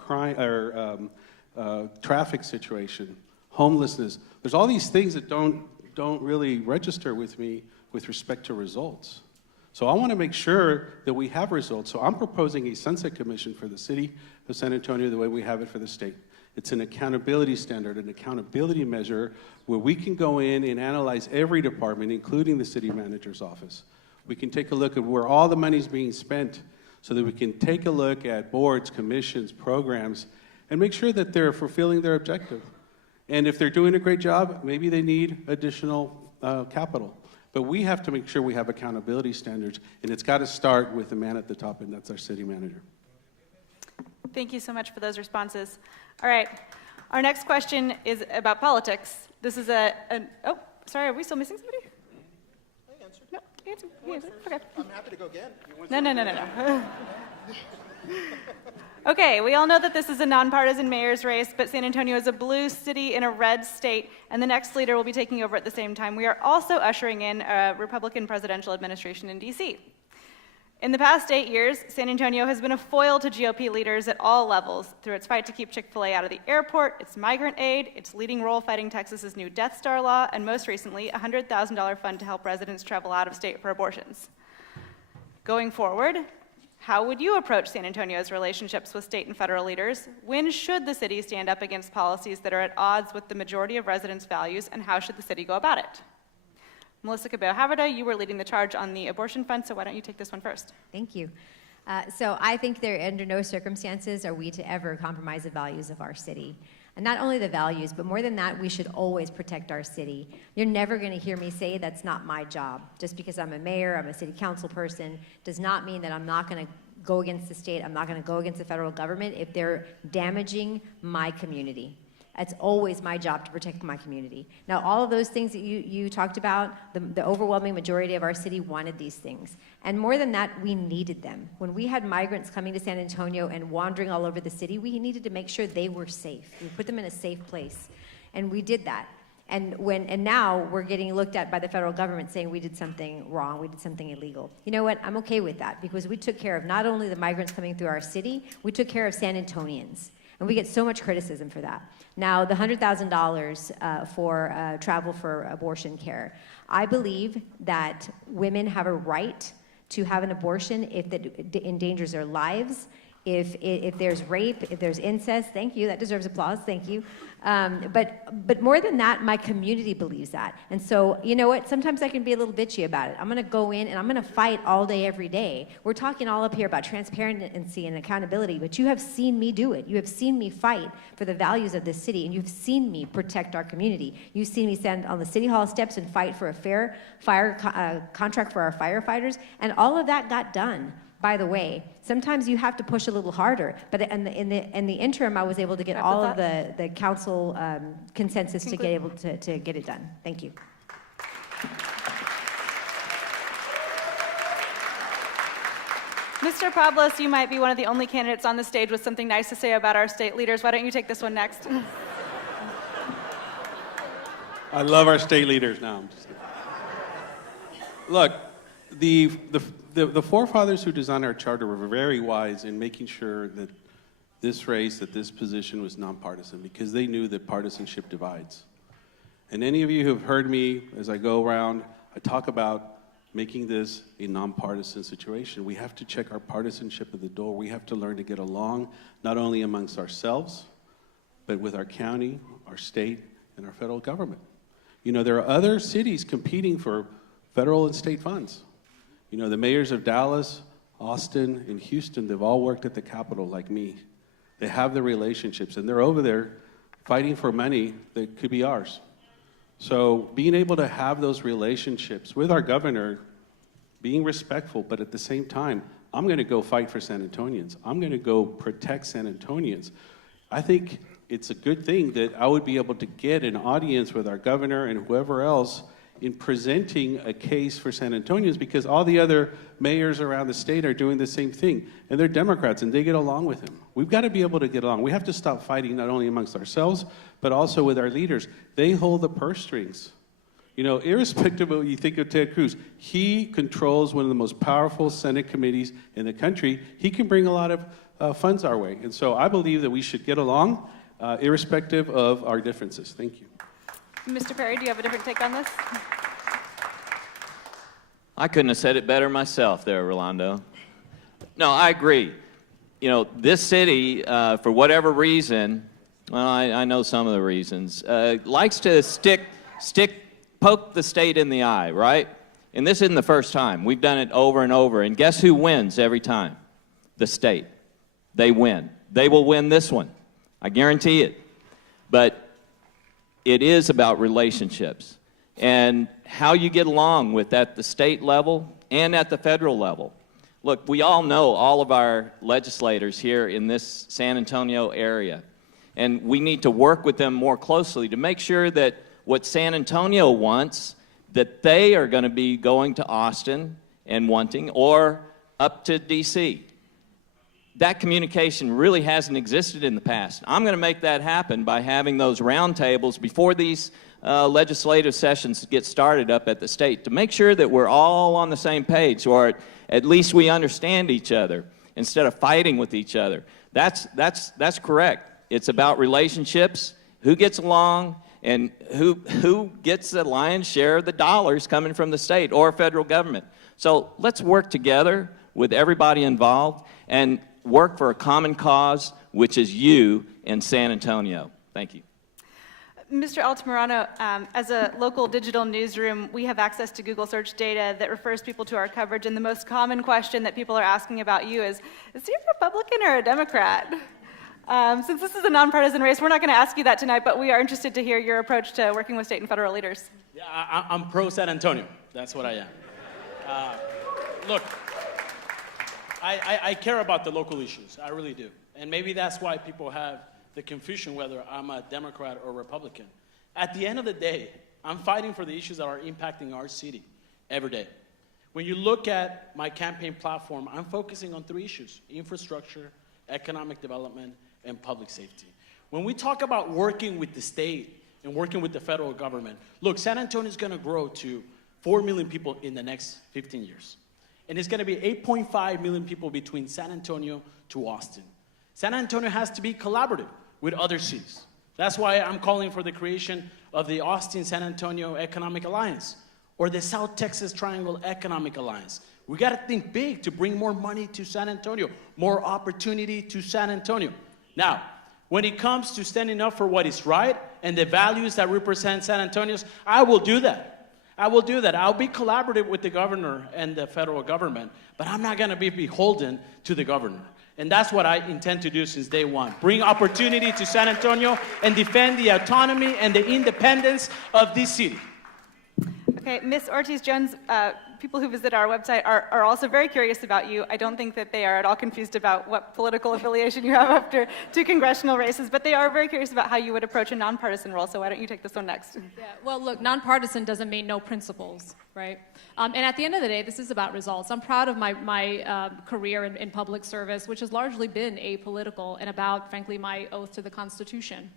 traffic situation, homelessness, there's all these things that don't really register with me with respect to results. So I want to make sure that we have results. So I'm proposing a sunset commission for the city of San Antonio the way we have it for the state. It's an accountability standard, an accountability measure where we can go in and analyze every department, including the city manager's office. We can take a look at where all the money is being spent so that we can take a look at boards, commissions, programs, and make sure that they're fulfilling their objective. And if they're doing a great job, maybe they need additional capital. But we have to make sure we have accountability standards, and it's got to start with the man at the top, and that's our city manager. Thank you so much for those responses. All right, our next question is about politics. This is oh, sorry, are we still missing somebody? I answered. No, he answered. Okay. I'm happy to go again. No. Okay, we all know that this is a nonpartisan mayor's race, but San Antonio is a blue city in a red state, and the next leader will be taking over at the same time. We are also ushering in a Republican presidential administration in D.C. In the past 8 years, San Antonio has been a foil to GOP leaders at all levels through its fight to keep Chick-fil-A out of the airport, its migrant aid, its leading role fighting Texas's new Death Star law, and most recently, a $100,000 fund to help residents travel out of state for abortions. Going forward, How would you approach San Antonio's relationships with state and federal leaders? When should the city stand up against policies that are at odds with the majority of residents' values, and how should the city go about it? Melissa Cabello-Haverda, you were leading the charge on the abortion fund, so why don't you take this one first? Thank you. So I think there, under no circumstances are we to ever compromise the values of our city. And not only the values, but more than that, we should always protect our city. You're never going to hear me say that's not my job. Just because I'm a mayor, I'm a city council person, does not mean that I'm not going to go against the state, I'm not going to go against the federal government if they're damaging my community. It's always my job to protect my community. Now, all of those things that you talked about, the overwhelming majority of our city wanted these things. And more than that, we needed them. When we had migrants coming to San Antonio and wandering all over the city, we needed to make sure they were safe. We put them in a safe place. And we did that. And now we're getting looked at by the federal government saying we did something wrong, we did something illegal. You know what? I'm okay with that because we took care of not only the migrants coming through our city, we took care of San Antonians. And we get so much criticism for that. Now, the $100,000 for travel for abortion care. I believe that women have a right to have an abortion if that endangers their lives, if there's rape, if there's incest. Thank you, that deserves applause, thank you. But more than that, my community believes that. And so, you know what, sometimes I can be a little bitchy about it. I'm gonna go in and I'm gonna fight all day, every day. We're talking all up here about transparency and accountability, but you have seen me do it. You have seen me fight for the values of this city, and you've seen me protect our community. You've seen me stand on the City Hall steps and fight for a fair fire contract for our firefighters, and all of that got done. By the way, sometimes you have to push a little harder, but in the interim, I was able to get all of the council consensus to get able to get it done. Thank you. Mr. Pablos, you might be one of the only candidates on the stage with something nice to say about our state leaders. Why don't you take this one next? I love our state leaders now. I'm just Look, the forefathers who designed our charter were very wise in making sure that this race, that this position was nonpartisan, because they knew that partisanship divides. And any of you who have heard me as I go around, I talk about making this a nonpartisan situation. We have to check our partisanship at the door. We have to learn to get along, not only amongst ourselves, but with our county, our state, and our federal government. You know, there are other cities competing for federal and state funds. You know, the mayors of Dallas, Austin, and Houston, they've all worked at the Capitol like me. They have the relationships, and they're over there fighting for money that could be ours. So being able to have those relationships with our governor, being respectful, but at the same time, I'm going to go fight for San Antonians. I'm going to go protect San Antonians. I think it's a good thing that I would be able to get an audience with our governor and whoever else in presenting a case for San Antonians, because all the other mayors around the state are doing the same thing, and they're Democrats, and they get along with him. We've got to be able to get along. We have to stop fighting not only amongst ourselves, but also with our leaders. They hold the purse strings. You know, irrespective of what you think of Ted Cruz, he controls one of the most powerful Senate committees in the country. He can bring a lot of funds our way, and so I believe that we should get along, irrespective of our differences. Thank you. Mr. Perry, do you have a different take on this? I couldn't have said it better myself there, Rolando. No, I agree. You know, this city, for whatever reason, well, I know some of the reasons, likes to poke the state in the eye, right? And this isn't the first time. We've done it over and over. And guess who wins every time? The state. They win. They will win this one. I guarantee it. But it is about relationships and how you get along with at the state level and at the federal level. Look, we all know all of our legislators here in this San Antonio area, and we need to work with them more closely to make sure that what San Antonio wants, that they are going to be going to Austin and wanting, or up to DC. That communication really hasn't existed in the past. I'm going to make that happen by having those roundtables before these legislative sessions get started up at the state to make sure that we're all on the same page, or at least we understand each other instead of fighting with each other. That's correct. It's about relationships, who gets along, and who gets the lion's share of the dollars coming from the state or federal government. So let's work together. with everybody involved and work for a common cause, which is you in San Antonio. Thank you. Mr. Altamirano, as a local digital newsroom, we have access to Google search data that refers people to our coverage, and the most common question that people are asking about you is he a Republican or a Democrat? Since this is a nonpartisan race, we're not going to ask you that tonight, but we are interested to hear your approach to working with state and federal leaders. Yeah, I'm pro San Antonio. That's what I am. Look, I care about the local issues. I really do. And maybe that's why people have the confusion whether I'm a Democrat or Republican. At the end of the day, I'm fighting for the issues that are impacting our city every day. When you look at my campaign platform, I'm focusing on 3 issues: infrastructure, economic development, and public safety. When we talk about working with the state and working with the federal government, look, San Antonio is going to grow to 4 million people in the next 15 years. And it's going to be 8.5 million people between San Antonio to Austin. San Antonio has to be collaborative with other cities. That's why I'm calling for the creation of the Austin-San Antonio Economic Alliance or the South Texas Triangle Economic Alliance. We got to think big to bring more money to San Antonio, more opportunity to San Antonio. Now, when it comes to standing up for what is right and the values that represent San Antonio's, I will do that. I will do that. I'll be collaborative with the governor and the federal government, but I'm not going to be beholden to the governor. And that's what I intend to do since day one. Bring opportunity to San Antonio and defend the autonomy and the independence of this city. Okay, Ms. Ortiz-Jones, people who visit our website are also very curious about you. I don't think that they are at all confused about what political affiliation you have after 2 congressional races, but they are very curious about how you would approach a nonpartisan role, so why don't you take this one next? Yeah, well, look, nonpartisan doesn't mean no principles, right? And at the end of the day, this is about results. I'm proud of my career in public service, which has largely been apolitical and about, frankly, my oath to the Constitution.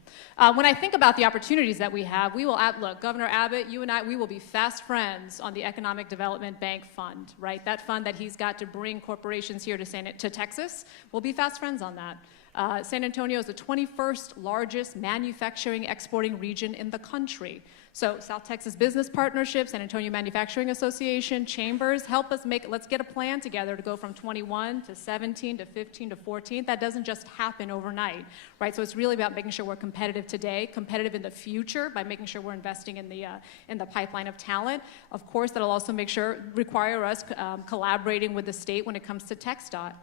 When I think about the opportunities that we have, we will, look, Governor Abbott, you and I, we will be fast friends on the Economic Development Bank Fund, right? That fund that he's got to bring corporations here to Texas, we'll be fast friends on that. San Antonio is the 21st largest manufacturing exporting region in the country. So South Texas Business Partnership, San Antonio Manufacturing Association, chambers, help us let's get a plan together to go from 21 to 17 to 15 to 14. That doesn't just happen overnight, right? So it's really about making sure we're competitive today, competitive in the future by making sure we're investing in the pipeline of talent. Of course, that'll also require us collaborating with the state when it comes to TxDOT.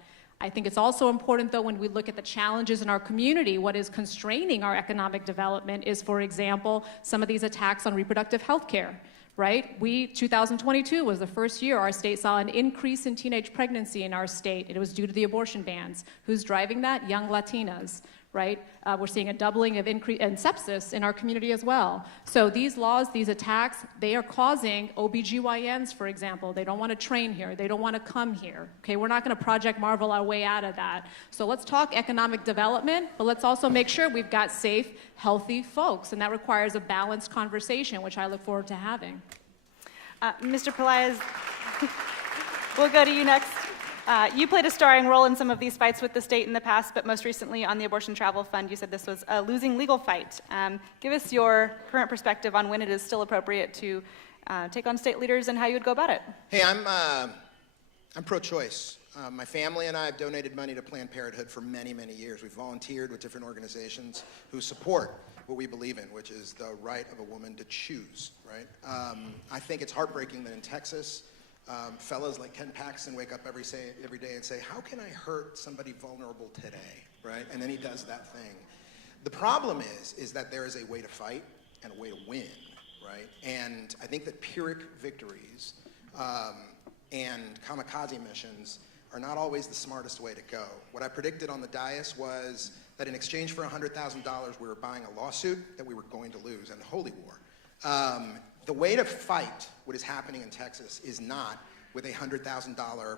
I think it's also important, though, when we look at the challenges in our community, what is constraining our economic development is, for example, some of these attacks on reproductive health care, right? 2022 was the first year our state saw an increase in teenage pregnancy in our state. It was due to the abortion bans. Who's driving that? Young Latinas, right? We're seeing a doubling of increase in sepsis in our community as well. So these laws, these attacks, they are causing OBGYNs, for example. They don't want to train here. They don't want to come here. Okay, we're not going to Project Marvel our way out of that. So let's talk economic development, but let's also make sure we've got safe, healthy folks, and that requires a balanced conversation, which I look forward to having. Mr. Pelaez, we'll go to you next. You played a starring role in some of these fights with the state in the past, but most recently on the Abortion Travel Fund, you said this was a losing legal fight. Give us your current perspective on when it is still appropriate to take on state leaders and how you would go about it. Hey, I'm pro-choice. My family and I have donated money to Planned Parenthood for many, many years. We've volunteered with different organizations who support what we believe in, which is the right of a woman to choose, right? I think it's heartbreaking that in Texas, fellas like Ken Paxton wake up every day and say, how can I hurt somebody vulnerable today, right? And then he does that thing. The problem is that there is a way to fight and a way to win, right? And I think that Pyrrhic victories and kamikaze missions are not always the smartest way to go. What I predicted on the dais was that in exchange for $100,000, we were buying a lawsuit that we were going to lose and a holy war. The way to fight what is happening in Texas is not with a $100,000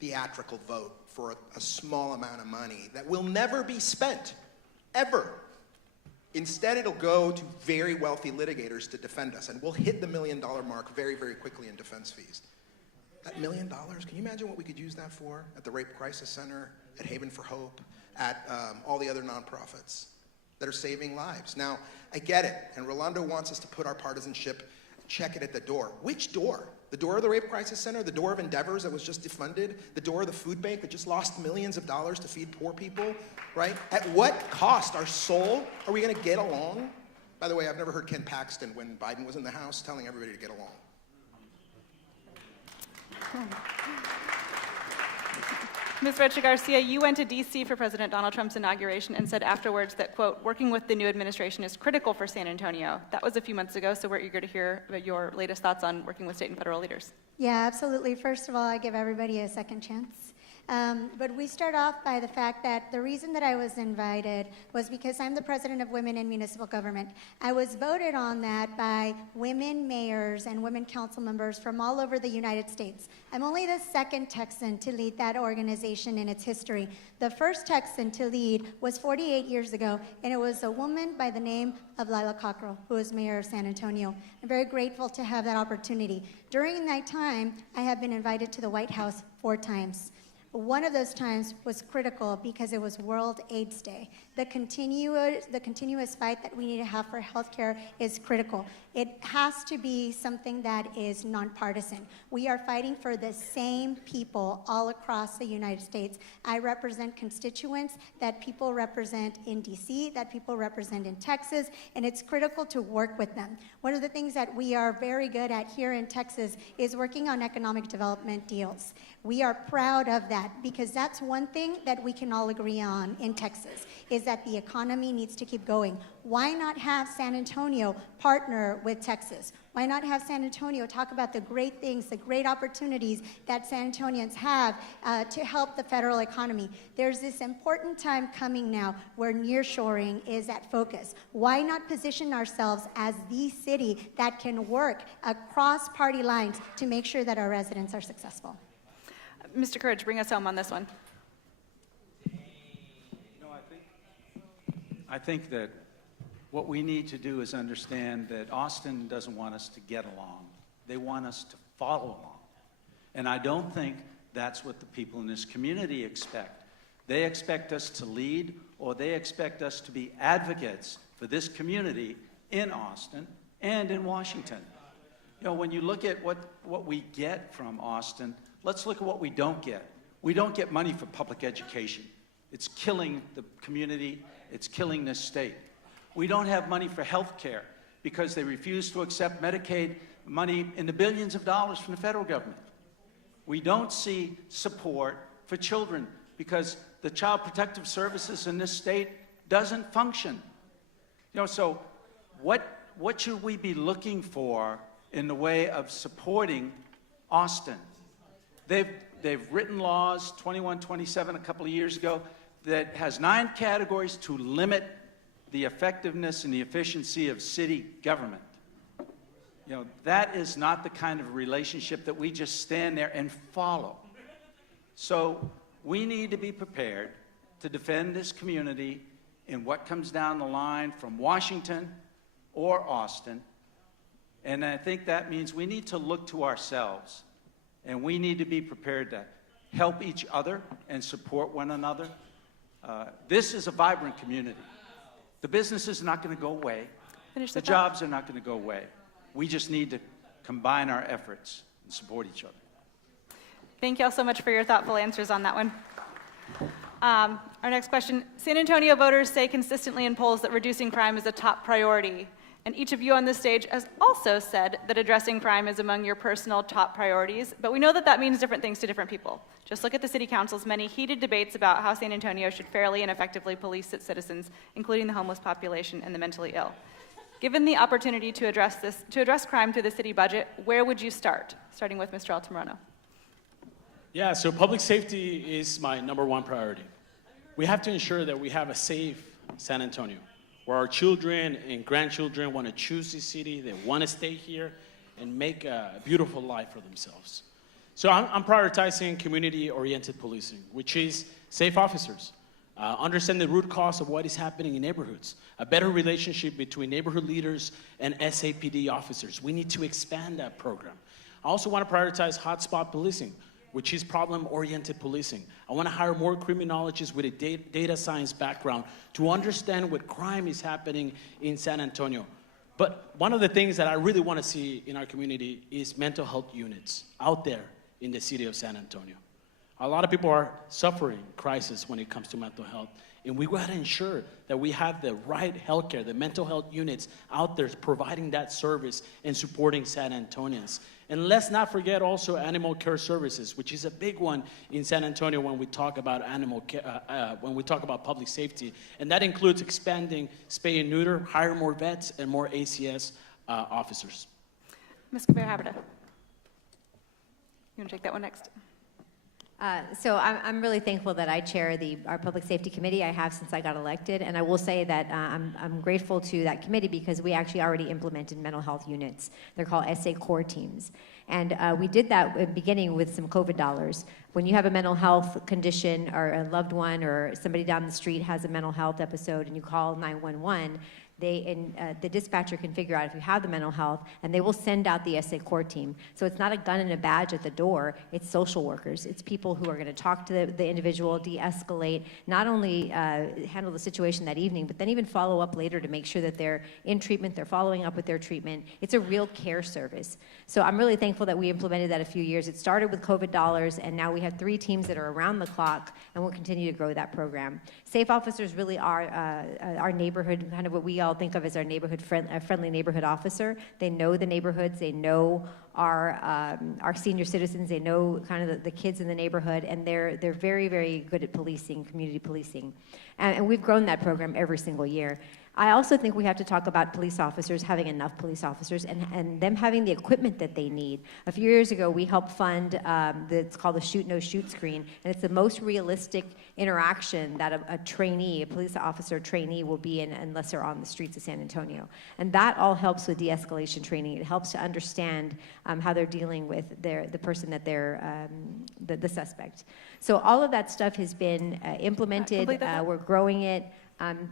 theatrical vote for a small amount of money that will never be spent, ever. Instead, it'll go to very wealthy litigators to defend us, and we'll hit the $1 million mark very, very quickly in defense fees. That $1 million, can you imagine what we could use that for at the Rape Crisis Center, at Haven for Hope, at all the other nonprofits that are saving lives? Now, I get it, and Rolando wants us to put our partisanship check it at the door. Which door? The door of the Rape Crisis Center, the door of Endeavors that was just defunded, the door of the food bank that just lost millions of dollars to feed poor people, right? At what cost? Our soul? Are we going to get along? By the way, I've never heard Ken Paxton, when Biden was in the House, telling everybody to get along. Ms. Rocha Garcia, you went to D.C. for President Donald Trump's inauguration and said afterwards that, quote, working with the new administration is critical for San Antonio. That was a few months ago, so we're eager to hear about your latest thoughts on working with state and federal leaders. Yeah, absolutely. First of all, I give everybody a second chance. But we start off by the fact that the reason that I was invited was because I'm the president of Women in Municipal Government. I was voted on that by women mayors and women council members from all over the United States. I'm only the second Texan to lead that organization in its history. The first Texan to lead was 48 years ago, and it was a woman by the name of Lila Cockrell, who was mayor of San Antonio. I'm very grateful to have that opportunity. During that time, I have been invited to the White House 4 times. One of those times was critical because it was World AIDS Day. The continuous fight that we need to have for healthcare is critical. It has to be something that is nonpartisan. We are fighting for the same people all across the United States. I represent constituents that people represent in DC, that people represent in Texas, and it's critical to work with them. One of the things that we are very good at here in Texas is working on economic development deals. We are proud of that because that's one thing that we can all agree on in Texas, is that the economy needs to keep going. Why not have San Antonio partner with Texas? Why not have San Antonio talk about the great things, the great opportunities that San Antonians have to help the federal economy? There's this important time coming now where nearshoring is at focus. Why not position ourselves as the city that can work across party lines to make sure that our residents are successful? Mr. Courage, bring us home on this one. I think that what we need to do is understand that Austin doesn't want us to get along. They want us to follow along. And I don't think that's what the people in this community expect. They expect us to lead, or they expect us to be advocates for this community in Austin and in Washington. You know, when you look at what we get from Austin, let's look at what we don't get. We don't get money for public education. It's killing the community. It's killing this state. We don't have money for health care because they refuse to accept Medicaid money in the billions of dollars from the federal government. We don't see support for children because the Child Protective Services in this state doesn't function. You know, so what should we be looking for in the way of supporting Austin? They've written laws, 2127 a couple of years ago, that has 9 categories to limit the effectiveness and the efficiency of city government. You know, that is not the kind of relationship that we just stand there and follow. So we need to be prepared to defend this community in what comes down the line from Washington or Austin. And I think that means we need to look to ourselves, and we need to be prepared to help each other and support one another. This is a vibrant community. The business is not going to go away. The jobs are not going to go away. We just need to combine our efforts and support each other. Thank you all so much for your thoughtful answers on that one. Our next question. San Antonio voters say consistently in polls that reducing crime is a top priority. And each of you on this stage has also said that addressing crime is among your personal top priorities, but we know that that means different things to different people. Just look at the city council's many heated debates about how San Antonio should fairly and effectively police its citizens, including the homeless population and the mentally ill. Given the opportunity to address crime through the city budget, where would you start? Starting with Mr. Altamirano. Yeah, so public safety is my #1 priority. We have to ensure that we have a safe San Antonio, where our children and grandchildren want to choose this city, they want to stay here, and make a beautiful life for themselves. So I'm prioritizing community-oriented policing, which is safe officers, understand the root cause of what is happening in neighborhoods, a better relationship between neighborhood leaders and SAPD officers. We need to expand that program. I also want to prioritize hotspot policing, which is problem-oriented policing. I want to hire more criminologists with a data science background to understand what crime is happening in San Antonio. But one of the things that I really want to see in our community is mental health units out there in the city of San Antonio. A lot of people are suffering crisis when it comes to mental health, and we got to ensure that we have the right healthcare, the mental health units out there providing that service and supporting San Antonians. And let's not forget also animal care services, which is a big one in San Antonio when we talk about animal care, when we talk about public safety. And that includes expanding spay and neuter, hire more vets, and more ACS officers. Ms. Cabello-Haverda. You want to take that one next? So I'm really thankful that I chair our Public Safety Committee. I have since I got elected, and I will say that I'm grateful to that committee because we actually already implemented mental health units. They're called SA core teams. And we did that at the beginning with some COVID dollars. When you have a mental health condition or a loved one or somebody down the street has a mental health episode and you call 911, the dispatcher can figure out if you have the mental health, and they will send out the SA core team. So it's not a gun and a badge at the door, it's social workers. It's people who are gonna talk to the individual, de-escalate, not only handle the situation that evening, but then even follow up later to make sure that they're in treatment, they're following up with their treatment. It's a real care service. So I'm really thankful that we implemented that a few years. It started with COVID dollars, and now we have 3 teams that are around the clock, and we'll continue to grow that program. Safe officers really are our neighborhood, kind of what we all think of as our neighborhood friendly neighborhood officer. They know the neighborhoods, they know our senior citizens, they know kind of the kids in the neighborhood, and they're very, very good at policing, community policing. And we've grown that program every single year. I also think we have to talk about police officers, having enough police officers, and them having the equipment that they need. A few years ago, we helped fund, it's called the Shoot No Shoot screen, and it's the most realistic interaction that a trainee, a police officer trainee will be in unless they're on the streets of San Antonio. And that all helps with de-escalation training. It helps to understand how they're dealing with the person that they're, the suspect. So all of that stuff has been implemented. We're growing it.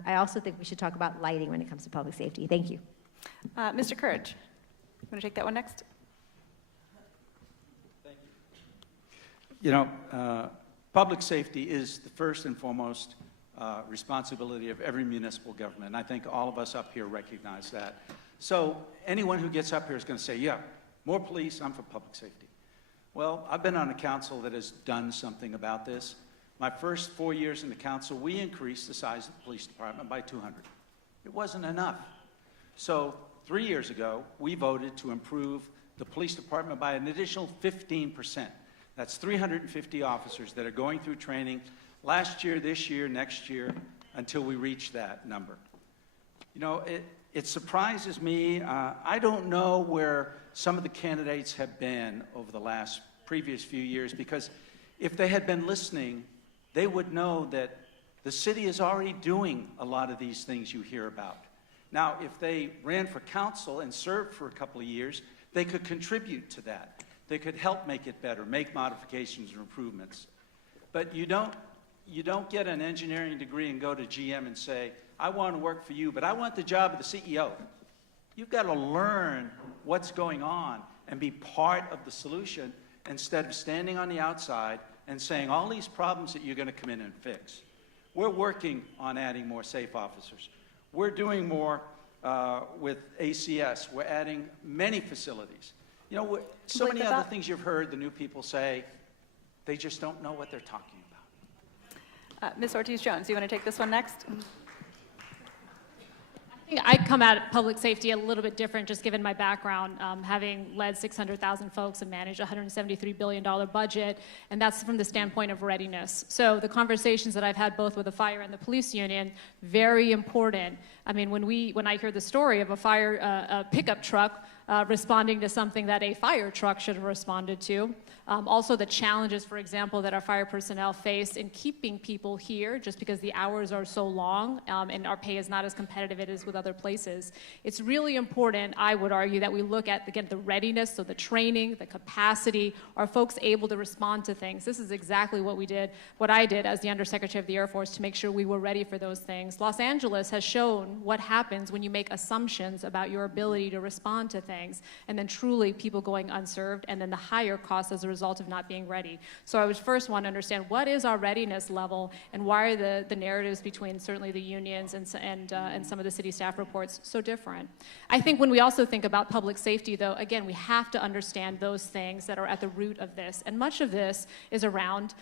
I also think we should talk about lighting when it comes to public safety. Thank you. Mr. Courage, you want to take that one next? Thank you. You know, public safety is the first and foremost responsibility of every municipal government. And I think all of us up here recognize that. So anyone who gets up here is going to say, yeah, more police, I'm for public safety. Well, I've been on a council that has done something about this. My first 4 years in the council, we increased the size of the police department by 200. It wasn't enough. So 3 years ago, we voted to improve the police department by an additional 15%. That's 350 officers that are going through training last year, this year, next year, until we reach that number. You know, it surprises me. I don't know where some of the candidates have been over the previous few years, because if they had been listening, they would know that the city is already doing a lot of these things you hear about. Now, if they ran for council and served for a couple of years, they could contribute to that. They could help make it better, make modifications or improvements. But you don't get an engineering degree and go to GM and say, I want to work for you, but I want the job of the CEO. You've got to learn what's going on and be part of the solution instead of standing on the outside and saying all these problems that you're going to come in and fix. We're working on adding more safe officers. We're doing more with ACS. We're adding many facilities. You know, so many other things you've heard the new people say, they just don't know what they're talking about. Ms. Ortiz-Jones, you want to take this one next? I come at public safety a little bit different, just given my background, having led 600,000 folks and managed a $173 billion budget, and that's from the standpoint of readiness. So the conversations that I've had both with the fire and the police union, very important. I mean, when I hear the story of a pickup truck responding to something that a fire truck should have responded to. Also the challenges, for example, that our fire personnel face in keeping people here just because the hours are so long and our pay is not as competitive as it is with other places. It's really important, I would argue, that we look at, again, the readiness, so the training, the capacity, are folks able to respond to things? This is exactly what I did as the Undersecretary of the Air Force to make sure we were ready for those things. Los Angeles has shown what happens when you make assumptions about your ability to respond to things. things, and then truly people going unserved, and then the higher costs as a result of not being ready. So I would first want to understand what is our readiness level, and why are the narratives between certainly the unions and some of the city staff reports so different. I think when we also think about public safety, though, again, we have to understand those things that are at the root of this, and much of this is around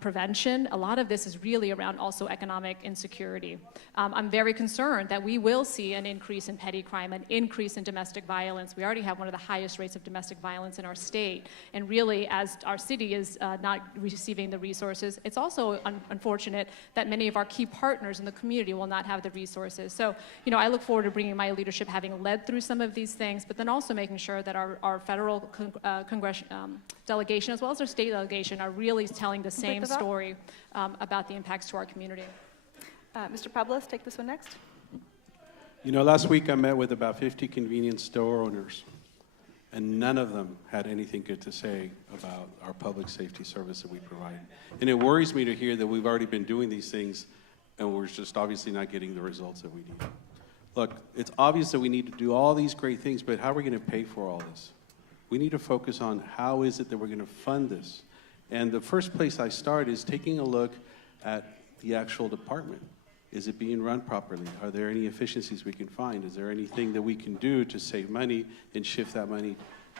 prevention. A lot of this is really around also economic insecurity. I'm very concerned that we will see an increase in petty crime, an increase in domestic violence. We already have one of the highest rates of domestic violence in our state, and really, as our city is not receiving the resources, it's also unfortunate that many of our key partners in the community will not have the resources. So, you know, I look forward to bringing my leadership, having led through some of these things, but then also making sure that our federal delegation, as well as our state delegation, are really telling the same story about the impacts to our community. Mr. Pablos, take this one next. You know, last week I met with about 50 convenience store owners, and none of them had anything good to say about our public safety service that we provide. And it worries me to hear that we've already been doing these things and we're just obviously not getting the results that we need. Look, it's obvious that we need to do all these great things, but how are we going to pay for all this? We need to focus on how is it that we're going to fund this. And the first place I start is taking a look at the actual department. Is it being run properly? Are there any efficiencies we can find? Is there anything that we can do to save money and shift that money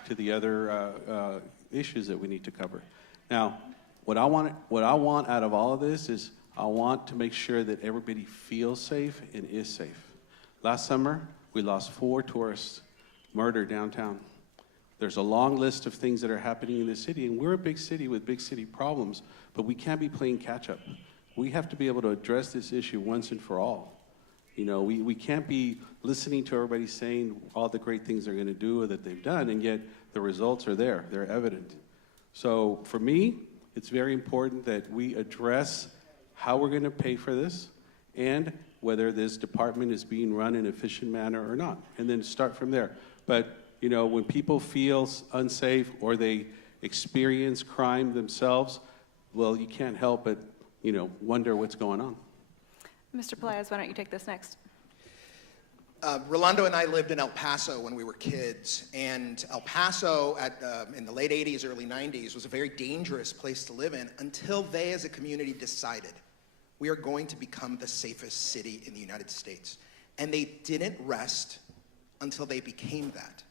to the other issues that we need to cover? Now, what I want out of all of this is I want to make sure that everybody feels safe and is safe. Last summer, we lost 4 tourists murdered downtown. There's a long list of things that are happening in the city, and we're a big city with big city problems, but we can't be playing catch up. We have to be able to address this issue once and for all. You know, we can't be listening to everybody saying all the great things they're going to do or that they've done, and yet the results are there. They're evident. So for me, it's very important that we address how we're going to pay for this and whether this department is being run in an efficient manner or not, and then start from there. But, you know, when people feel unsafe or they experience crime themselves, well, you can't help but, you know, wonder what's going on. Mr. Pelaez, why don't you take this next? Rolando and I lived in El Paso when we were kids, and El Paso in the late 80s, early 90s was a very dangerous place to live in until they as a community decided we are going to become the safest city in the United States. And they didn't rest until they became that.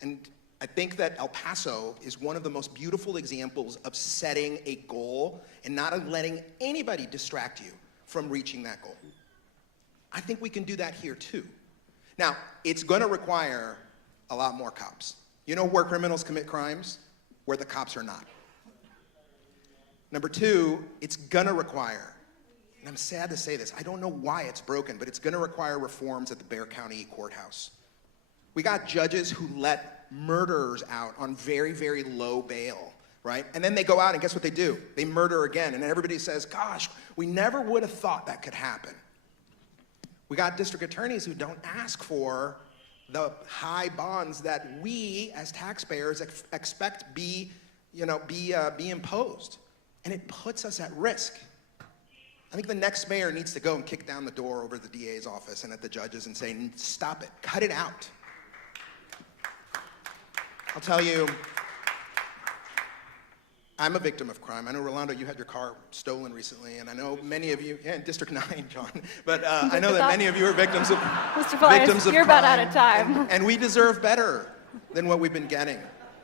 And I think that El Paso is one of the most beautiful examples of setting a goal and not letting anybody distract you from reaching that goal. I think we can do that here too. Now, it's going to require a lot more cops. You know where criminals commit crimes? Where the cops are not. Number 2, it's going to require, and I'm sad to say this, I don't know why it's broken, but it's going to require reforms at the Bexar County Courthouse. We got judges who let murderers out on very, very low bail, right? And then they go out and guess what they do? They murder again, and everybody says, gosh, we never would have thought that could happen. We got district attorneys who don't ask for the high bonds that we as taxpayers expect be imposed. And it puts us at risk. I think the next mayor needs to go and kick down the door over the DA's office and at the judges and say, stop it, cut it out. I'll tell you, I'm a victim of crime. I know, Rolando, you had your car stolen recently, and I know many of you, yeah, in District 9, John, but I know that many of you are victims of Mr. Pelaez, you're about out of time. And we deserve better than what we've been getting.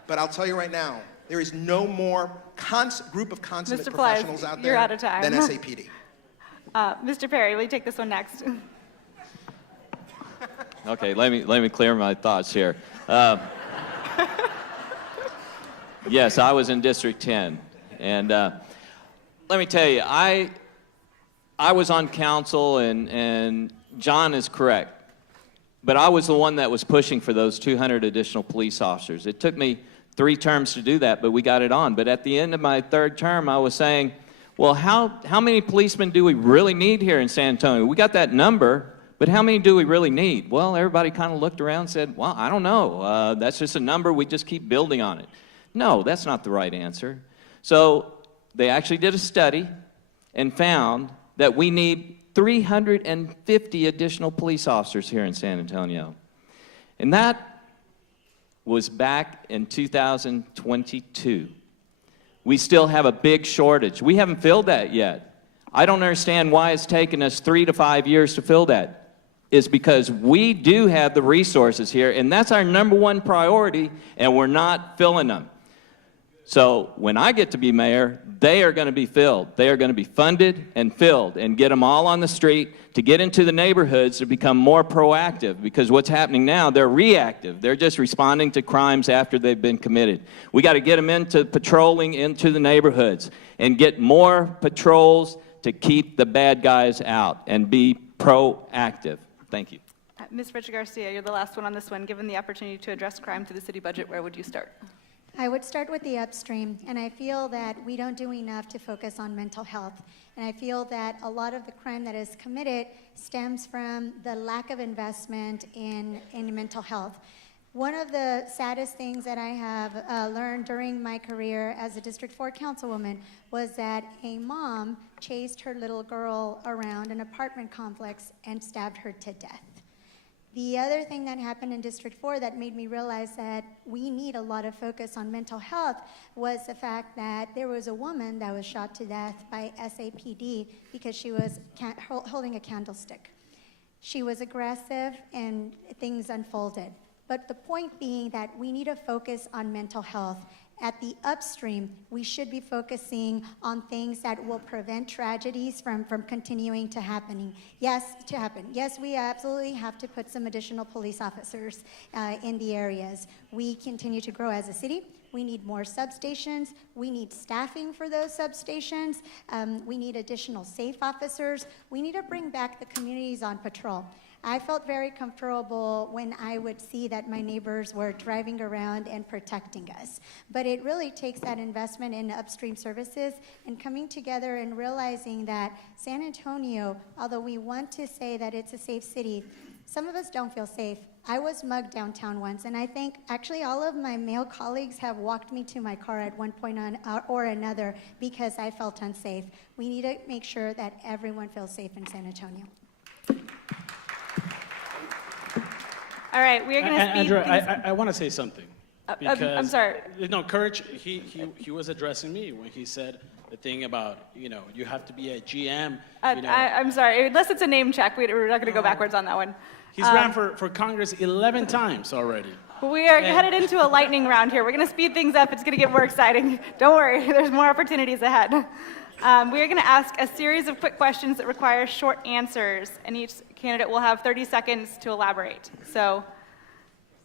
But I'll tell you right now, there is no more group of consummate professionals out there you're out of time. than SAPD. Mr. Perry, will you take this one next? Okay, let me clear my thoughts here. Yes, I was in District 10, and let me tell you, I was on council, and John is correct, but I was the one that was pushing for those 200 additional police officers. It took me 3 terms to do that, but we got it on. But at the end of my 3rd term, I was saying, well, how many policemen do we really need here in San Antonio? We got that number, but how many do we really need? Well, everybody kind of looked around and said, well, I don't know. That's just a number. We just keep building on it. No, that's not the right answer. So they actually did a study and found that we need 350 additional police officers here in San Antonio. And that was back in 2022. We still have a big shortage. We haven't filled that yet. I don't understand why it's taken us 3 to 5 years to fill that. It's because we do have the resources here, and that's our #1 priority, and we're not filling them. So when I get to be mayor, they are going to be filled. They are going to be funded and filled and get them all on the street to get into the neighborhoods to become more proactive, because what's happening now, they're reactive. They're just responding to crimes after they've been committed. We got to get them into patrolling into the neighborhoods and get more patrols to keep the bad guys out and be proactive. Thank you. Ms. Richard Garcia, you're the last one on this one. Given the opportunity to address crime to the city budget, where would you start? I would start with the upstream, and I feel that we don't do enough to focus on mental health. And I feel that a lot of the crime that is committed stems from the lack of investment in mental health. One of the saddest things that I have learned during my career as a District 4 councilwoman was that a mom chased her little girl around an apartment complex and stabbed her to death. The other thing that happened in District 4 that made me realize that we need a lot of focus on mental health was the fact that there was a woman that was shot to death by SAPD because she was holding a candlestick. She was aggressive and things unfolded. But the point being that we need to focus on mental health. At the upstream, we should be focusing on things that will prevent tragedies from continuing to happen. Yes, we absolutely have to put some additional police officers in the areas. We continue to grow as a city. We need more substations. We need staffing for those substations. We need additional safe officers. We need to bring back the communities on patrol. I felt very comfortable when I would see that my neighbors were driving around and protecting us. But it really takes that investment in upstream services and coming together and realizing that San Antonio, although we want to say that it's a safe city, some of us don't feel safe. I was mugged downtown once, and I think actually all of my male colleagues have walked me to my car at one point or another because I felt unsafe. We need to make sure that everyone feels safe in San Antonio. All right, we are going to speed Andrew, things. I want to say something. Because, I'm sorry. No, Courage, he was addressing me when he said the thing about, you have to be a GM. I'm sorry, unless it's a name check, we're not going to go backwards on that one. He's ran for Congress 11 times already. We are headed into a lightning round here. We're going to speed things up. It's going to get more exciting. Don't worry, there's more opportunities ahead. We are going to ask a series of quick questions that require short answers, and each candidate will have 30 seconds to elaborate. So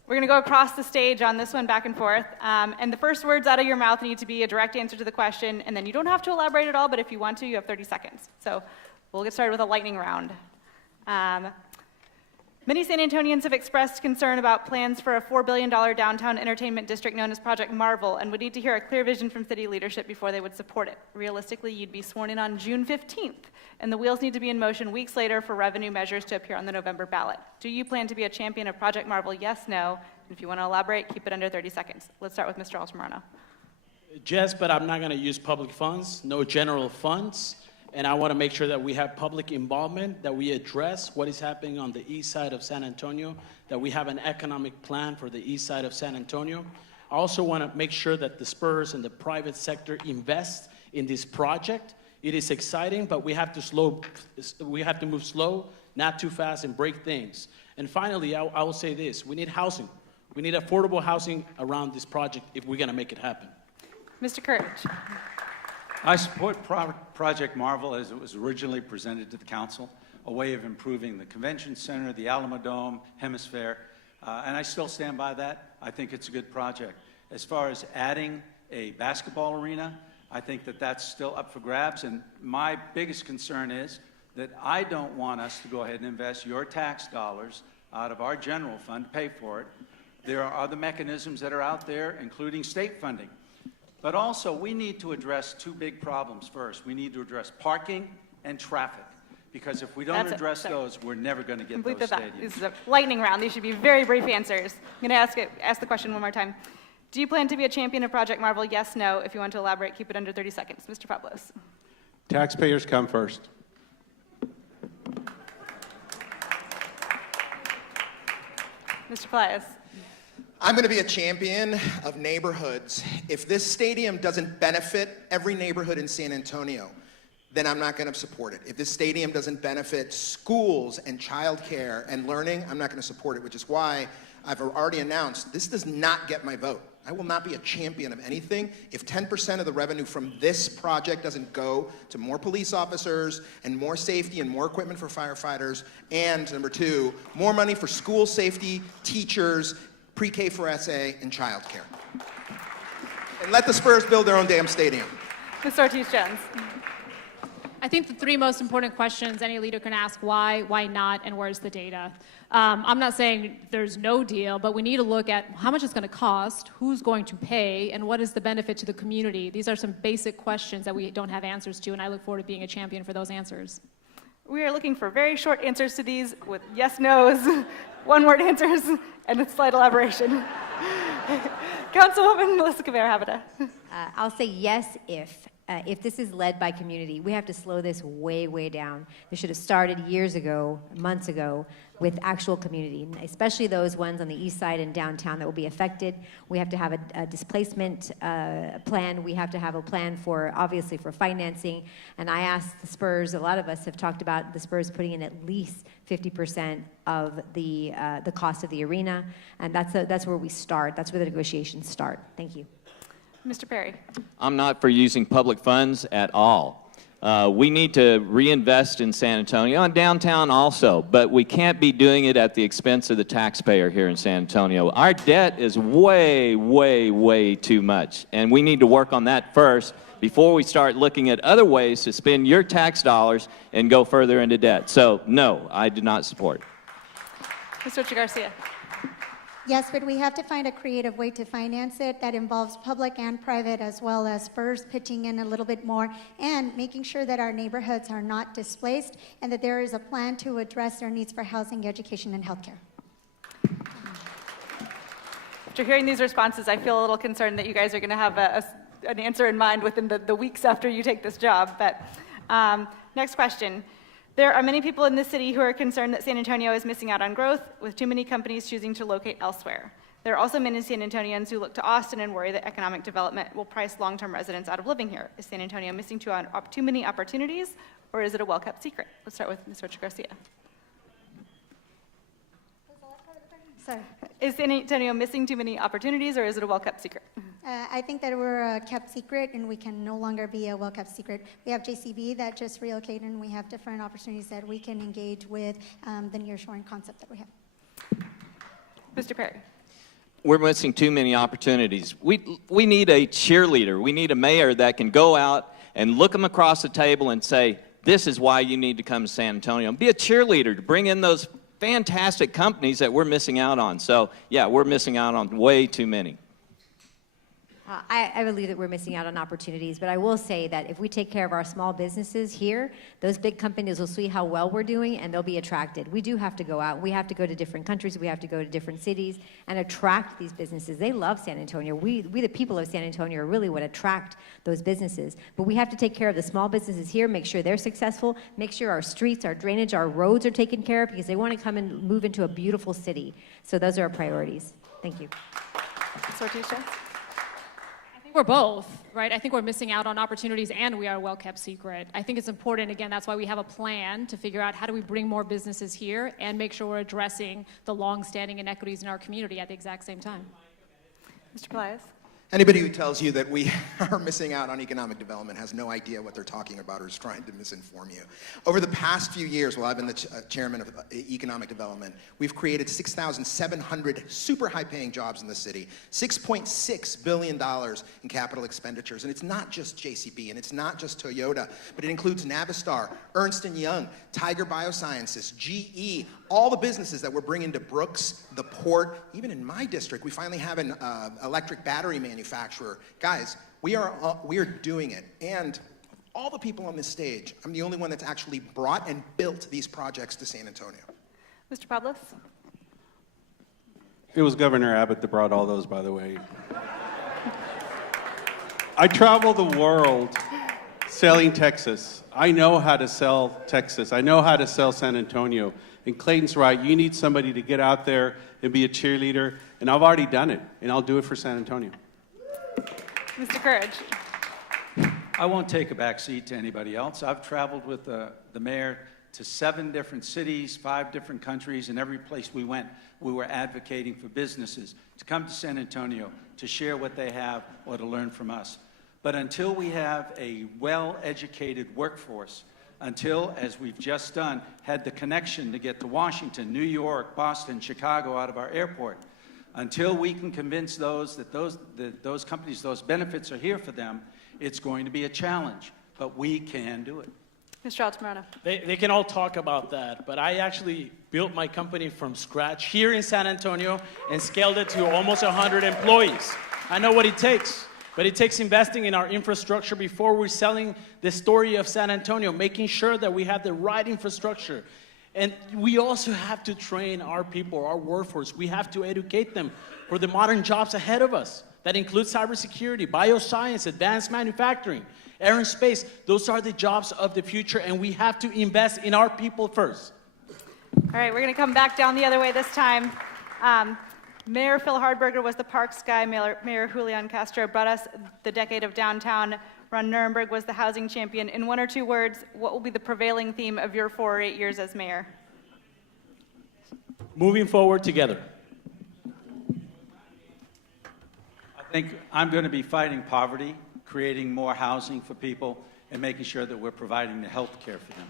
we're going to go across the stage on this one, back and forth. And the first words out of your mouth need to be a direct answer to the question, and then you don't have to elaborate at all, but if you want to, you have 30 seconds. So we'll get started with a lightning round. Many San Antonians have expressed concern about plans for a $4 billion downtown entertainment district known as Project Marvel and would need to hear a clear vision from city leadership before they would support it. Realistically, you'd be sworn in on June 15th, and the wheels need to be in motion weeks later for revenue measures to appear on the November ballot. Do you plan to be a champion of Project Marvel? Yes, no? And if you want to elaborate, keep it under 30 seconds. Let's start with Mr. Altamirano. Yes, but I'm not going to use public funds, no general funds. And I want to make sure that we have public involvement, that we address what is happening on the east side of San Antonio, that we have an economic plan for the east side of San Antonio. I also want to make sure that the Spurs and the private sector invest in this project. It is exciting, but we have to move slow, not too fast, and break things. And finally, I will say this. We need housing. We need affordable housing around this project if we're going to make it happen. Mr. Courage. I support Project Marvel as it was originally presented to the council, a way of improving the convention center, the Alamo Dome, Hemisphere, and I still stand by that. I think it's a good project. As far as adding a basketball arena, I think that that's still up for grabs, and my biggest concern is that I don't want us to go ahead and invest your tax dollars out of our general fund to pay for it. There are other mechanisms that are out there, including state funding. But also, we need to address two big problems first. We need to address parking and traffic, because if we don't address those, we're never going to get those stadiums. This is a lightning round. These should be very brief answers. I'm going to ask the question one more time. Do you plan to be a champion of Project Marvel? Yes, no. If you want to elaborate, keep it under 30 seconds. Mr. Pablos. Taxpayers come first. Mr. Pelaez. I'm going to be a champion of neighborhoods. If this stadium doesn't benefit every neighborhood in San Antonio, then I'm not going to support it. If this stadium doesn't benefit schools and childcare and learning, I'm not going to support it, which is why I've already announced this does not get my vote. I will not be a champion of anything if 10% of the revenue from this project doesn't go to more police officers and more safety and more equipment for firefighters, and number two, more money for school safety, teachers, pre-K for SA, and childcare. And let the Spurs build their own damn stadium. Ms. Ortiz-Jones. I think the three most important questions any leader can ask: why not, and where's the data? I'm not saying there's no deal, but we need to look at how much it's going to cost, who's going to pay, and what is the benefit to the community. These are some basic questions that we don't have answers to, and I look forward to being a champion for those answers. We are looking for very short answers to these with yes, no's, one-word answers, and a slight elaboration. Councilwoman Melissa Cabello-Havada. I'll say yes if this is led by community. We have to slow this way, way down. This should have started years ago, months ago, with actual community, especially those ones on the east side and downtown that will be affected. We have to have a displacement plan. We have to have a plan for, obviously, for financing. And I asked the Spurs, a lot of us have talked about the Spurs putting in at least 50% of the cost of the arena. And that's where we start. That's where the negotiations start. Thank you. Mr. Perry. I'm not for using public funds at all. We need to reinvest in San Antonio and downtown also, but we can't be doing it at the expense of the taxpayer here in San Antonio. Our debt is way, way, way too much, and we need to work on that first before we start looking at other ways to spend your tax dollars and go further into debt. So, no, I do not support. Ms. Garcia. Yes, but we have to find a creative way to finance it that involves public and private, as well as Spurs pitching in a little bit more and making sure that our neighborhoods are not displaced and that there is a plan to address their needs for housing, education, and healthcare. After hearing these responses, I feel a little concerned that you guys are going to have an answer in mind within the weeks after you take this job. But next question. There are many people in this city who are concerned that San Antonio is missing out on growth, with too many companies choosing to locate elsewhere. There are also many San Antonians who look to Austin and worry that economic development will price long-term residents out of living here. Is San Antonio missing too many opportunities, or is it a well-kept secret? Let's start with Ms. Garcia. Sorry. Is San Antonio missing too many opportunities, or is it a well-kept secret? I think that we're a kept secret, and we can no longer be a well-kept secret. We have JCB that just relocated, and we have different opportunities that we can engage with the nearshoring concept that we have. Mr. Perry. We're missing too many opportunities. We need a cheerleader. We need a mayor that can go out and look them across the table and say, this is why you need to come to San Antonio. Be a cheerleader to bring in those fantastic companies that we're missing out on. So, yeah, we're missing out on way too many. I believe that we're missing out on opportunities, but I will say that if we take care of our small businesses here, those big companies will see how well we're doing and they'll be attracted. We do have to go out. We have to go to different countries. We have to go to different cities and attract these businesses. They love San Antonio. We the people of San Antonio, are really what attract those businesses. But we have to take care of the small businesses here, make sure they're successful, make sure our streets, our drainage, our roads are taken care of, because they want to come and move into a beautiful city. So those are our priorities. Thank you. Sortisha. We're both, right? I think we're missing out on opportunities and we are a well-kept secret. I think it's important, again, that's why we have a plan to figure out how do we bring more businesses here and make sure we're addressing the long-standing inequities in our community at the exact same time. Mr. Pelaez. Anybody who tells you that we are missing out on economic development has no idea what they're talking about or is trying to misinform you. Over the past few years, while I've been the chairman of economic development, we've created 6,700 super high-paying jobs in the city, $6.6 billion in capital expenditures. And it's not just JCB, and it's not just Toyota, but it includes Navistar, Ernst & Young, Tiger Biosciences, GE, all the businesses that we're bringing to Brooks, the port. Even in my district, we finally have an electric battery manufacturer. Guys, we are doing it. And of all the people on this stage, I'm the only one that's actually brought and built these projects to San Antonio. Mr. Pablos. It was Governor Abbott that brought all those, by the way. I travel the world selling Texas. I know how to sell Texas. I know how to sell San Antonio. And Clayton's right. You need somebody to get out there and be a cheerleader. And I've already done it, and I'll do it for San Antonio. Mr. Courage. I won't take a back seat to anybody else. I've traveled with the mayor to 7 different cities, 5 different countries, and every place we went, we were advocating for businesses to come to San Antonio, to share what they have or to learn from us. But until we have a well-educated workforce, until, as we've just done, had the connection to get to Washington, New York, Boston, Chicago out of our airport, until we can convince those that those companies, those benefits are here for them, it's going to be a challenge. But we can do it. Mr. Altamirano. They can all talk about that, but I actually built my company from scratch here in San Antonio and scaled it to almost 100 employees. I know what it takes, but it takes investing in our infrastructure before we're selling the story of San Antonio, making sure that we have the right infrastructure. And we also have to train our people, our workforce. We have to educate them for the modern jobs ahead of us. That includes cybersecurity, bioscience, advanced manufacturing, air and space. Those are the jobs of the future, and we have to invest in our people first. All right, we're going to come back down the other way this time. Mayor Phil Hardberger was the parks guy. Mayor Julian Castro brought us the decade of downtown. Ron Nirenberg was the housing champion. In 1 or 2 words, what will be the prevailing theme of your 4 or 8 years as mayor? Moving forward together. I think I'm going to be fighting poverty, creating more housing for people, and making sure that we're providing the health care for them.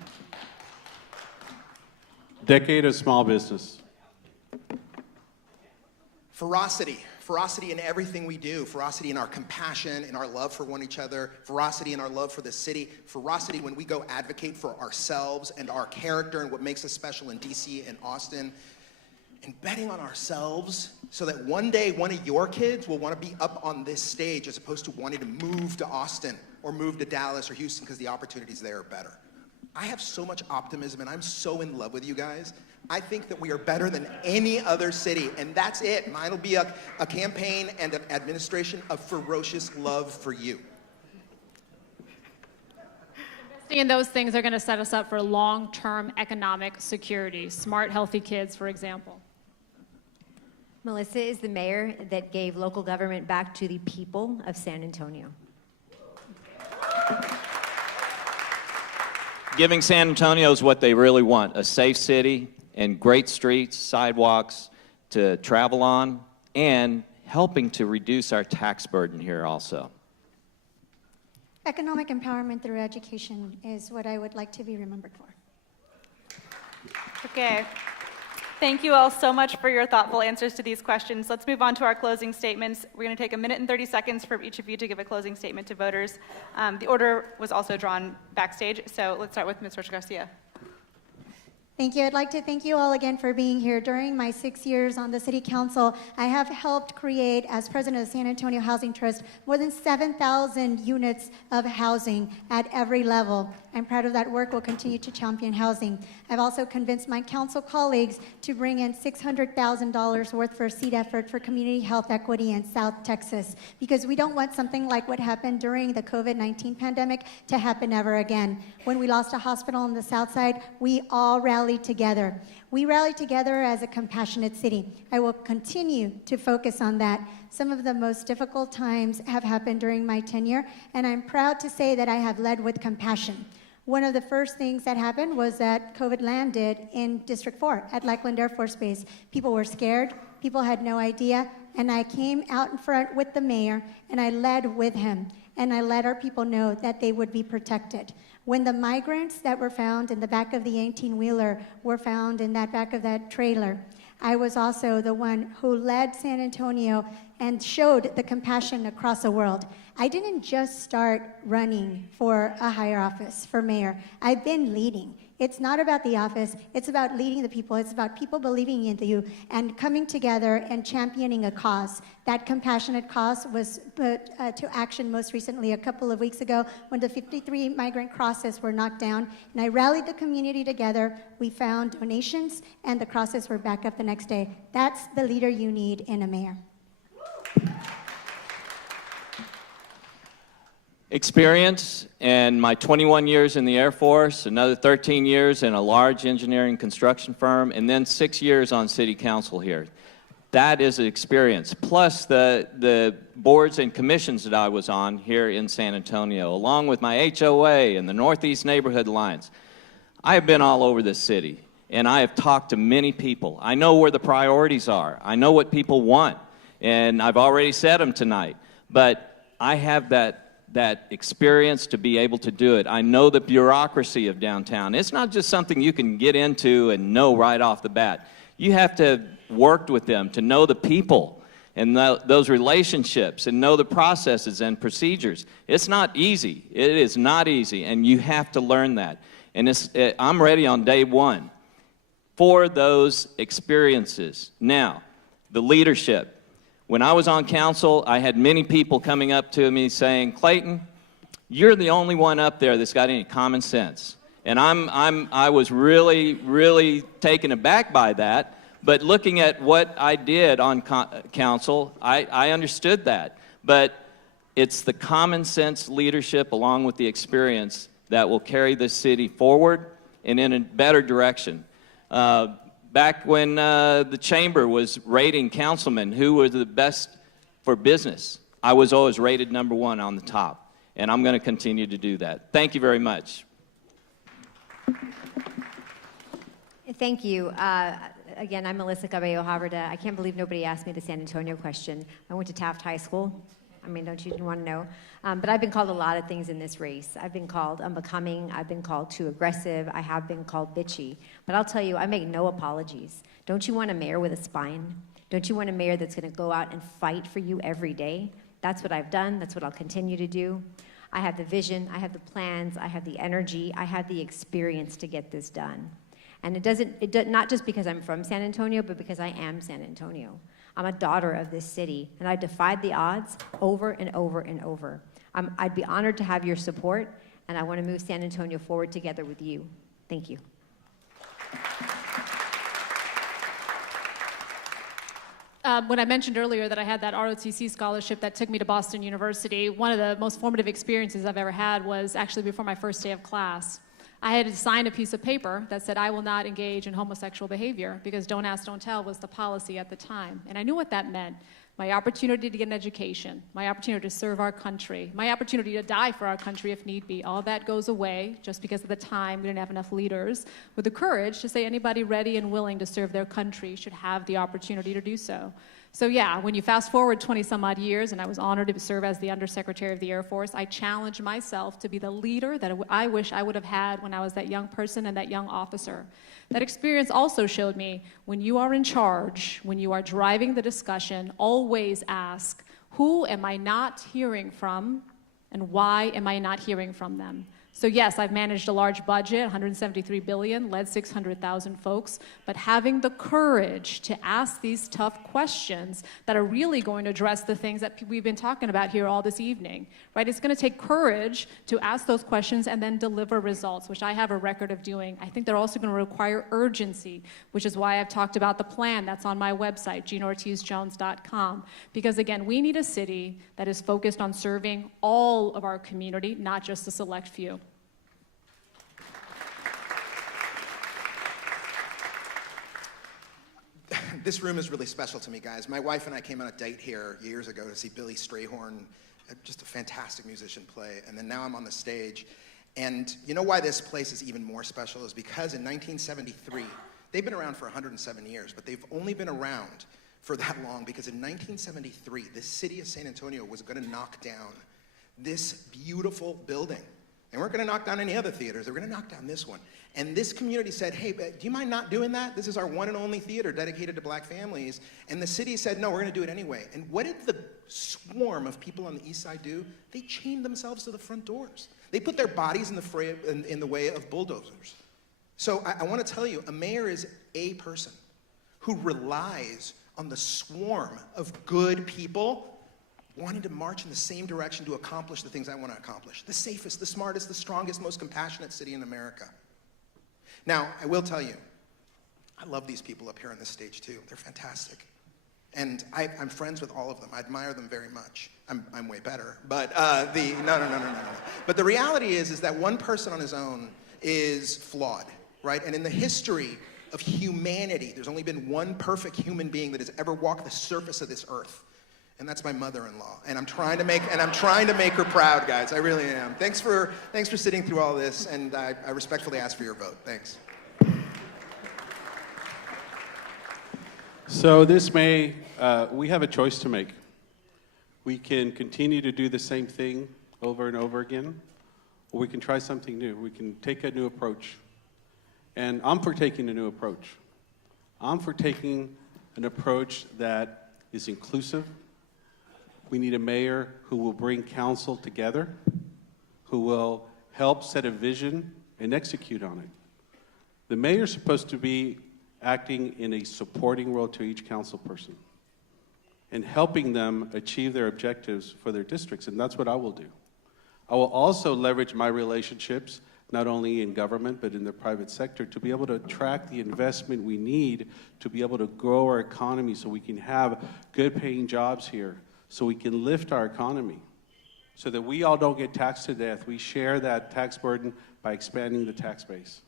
Decade of small business. Ferocity. Ferocity in everything we do. Ferocity in our compassion, in our love for one each other. Ferocity in our love for the city. Ferocity when we go advocate for ourselves and our character and what makes us special in DC and Austin. And betting on ourselves so that one day one of your kids will want to be up on this stage as opposed to wanting to move to Austin or move to Dallas or Houston because the opportunities there are better. I have so much optimism and I'm so in love with you guys. I think that we are better than any other city, and that's it. Mine will be a campaign and an administration of ferocious love for you. Investing in those things are going to set us up for long-term economic security. Smart, healthy kids, for example. Melissa is the mayor that gave local government back to the people of San Antonio. Giving San Antonio's what they really want, a safe city and great streets, sidewalks to travel on, and helping to reduce our tax burden here also. Economic empowerment through education is what I would like to be remembered for. Okay. Thank you all so much for your thoughtful answers to these questions. Let's move on to our closing statements. We're going to take 1 minute and 30 seconds for each of you to give a closing statement to voters. The order was also drawn backstage, so let's start with Ms. Rocha Garcia. Thank you. I'd like to thank you all again for being here. During my 6 years on the City Council, I have helped create, as president of the San Antonio Housing Trust, more than 7,000 units of housing at every level. I'm proud of that work. We'll continue to champion housing. I've also convinced my council colleagues to bring in $600,000 worth for a seed effort for community health equity in South Texas, because we don't want something like what happened during the COVID-19 pandemic to happen ever again. When we lost a hospital on the South Side, we all rallied together. We rallied together as a compassionate city. I will continue to focus on that. Some of the most difficult times have happened during my tenure, and I'm proud to say that I have led with compassion. One of the first things that happened was that COVID landed in District 4 at Lackland Air Force Base. People were scared, people had no idea, and I came out in front with the mayor, and I led with him, and I let our people know that they would be protected. When the migrants that were found in the back of the 18-wheeler were found in that back of that trailer, I was also the one who led San Antonio and showed the compassion across the world. I didn't just start running for a higher office, for mayor. I've been leading. It's not about the office, it's about leading the people. It's about people believing in you and coming together and championing a cause. That compassionate cause was put to action most recently a couple of weeks ago when the 53 migrant crosses were knocked down. And I rallied the community together. We found donations, and the crosses were back up the next day. That's the leader you need in a mayor. experience and my 21 years in the Air Force, another 13 years in a large engineering construction firm, and then 6 years on city council here. That is an experience, plus the boards and commissions that I was on here in San Antonio, along with my HOA and the Northeast Neighborhood Alliance. I have been all over this city, and I have talked to many people. I know where the priorities are. I know what people want, and I've already said them tonight. But I have that experience to be able to do it. I know the bureaucracy of downtown. It's not just something you can get into and know right off the bat. You have to have worked with them to know the people and those relationships and know the processes and procedures. It's not easy. It is not easy, and you have to learn that. And I'm ready on day one for those experiences. Now, the leadership. When I was on council, I had many people coming up to me saying, Clayton, you're the only one up there that's got any common sense. And I was really, really taken aback by that. But looking at what I did on council, I understood that. But it's the common sense leadership along with the experience that will carry this city forward and in a better direction. Back when the chamber was rating councilmen who were the best for business, I was always rated #1 on the top. And I'm going to continue to do that. Thank you very much. Thank you. Again, I'm Melissa Cabello Haverda. I can't believe nobody asked me the San Antonio question. I went to Taft High School. I mean, don't you want to know? But I've been called a lot of things in this race. I've been called unbecoming. I've been called too aggressive. I have been called bitchy. But I'll tell you, I make no apologies. Don't you want a mayor with a spine? Don't you want a mayor that's going to go out and fight for you every day? That's what I've done. That's what I'll continue to do. I have the vision. I have the plans. I have the energy. I have the experience to get this done. And not just because I'm from San Antonio, but because I am San Antonio. I'm a daughter of this city, and I defied the odds over and over and over. I'd be honored to have your support, and I want to move San Antonio forward together with you. Thank you. When I mentioned earlier that I had that ROTC scholarship that took me to Boston University, one of the most formative experiences I've ever had was actually before my first day of class. I had to sign a piece of paper that said I will not engage in homosexual behavior because don't ask, don't tell was the policy at the time. And I knew what that meant. My opportunity to get an education, my opportunity to serve our country, my opportunity to die for our country if need be, all that goes away just because at the time we didn't have enough leaders with the courage to say anybody ready and willing to serve their country should have the opportunity to do so. So yeah, when you fast forward 20 some odd years, and I was honored to serve as the Undersecretary of the Air Force, I challenged myself to be the leader that I wish I would have had when I was that young person and that young officer. That experience also showed me when you are in charge, when you are driving the discussion, always ask, who am I not hearing from and why am I not hearing from them? So yes, I've managed a large budget, $173 billion, led 600,000 folks, but having the courage to ask these tough questions that are really going to address the things that we've been talking about here all this evening, right? It's going to take courage to ask those questions and then deliver results, which I have a record of doing. I think they're also going to require urgency, which is why I've talked about the plan that's on my website, GinaOrtizJones.com, because again, we need a city that is focused on serving all of our community, not just a select few. This room is really special to me, guys. My wife and I came on a date here years ago to see Billy Strayhorn, just a fantastic musician, play. And then now I'm on the stage. And you know why this place is even more special is because in 1973, they've been around for 107 years, but they've only been around for that long because in 1973, the city of San Antonio was going to knock down this beautiful building. They weren't going to knock down any other theaters. They were going to knock down this one. And this community said, hey, do you mind not doing that? This is our one and only theater dedicated to black families. And the city said, no, we're going to do it anyway. And what did the swarm of people on the east side do? They chained themselves to the front doors. They put their bodies in the way of bulldozers. So I want to tell you, a mayor is a person who relies on the swarm of good people wanting to march in the same direction to accomplish the things I want to accomplish. The safest, the smartest, the strongest, most compassionate city in America. Now, I will tell you, I love these people up here on this stage too. They're fantastic. And I'm friends with all of them. I admire them very much. I'm way better. But no. But the reality is that one person on his own is flawed, right? And in the history of humanity, there's only been one perfect human being that has ever walked the surface of this earth. And that's my mother-in-law. And I'm trying to make her proud, guys. I really am. Thanks for sitting through all this, and I respectfully ask for your vote. Thanks. So this May, we have a choice to make. We can continue to do the same thing over and over again, or we can try something new. We can take a new approach. And I'm for taking a new approach. I'm for taking an approach that is inclusive. We need a mayor who will bring council together, who will help set a vision and execute on it. The mayor's supposed to be acting in a supporting role to each council person and helping them achieve their objectives for their districts, and that's what I will do. I will also leverage my relationships, not only in government, but in the private sector, to be able to attract the investment we need to be able to grow our economy so we can have good paying jobs here, so we can lift our economy, so that we all don't get taxed to death. We share that tax burden by expanding the tax base.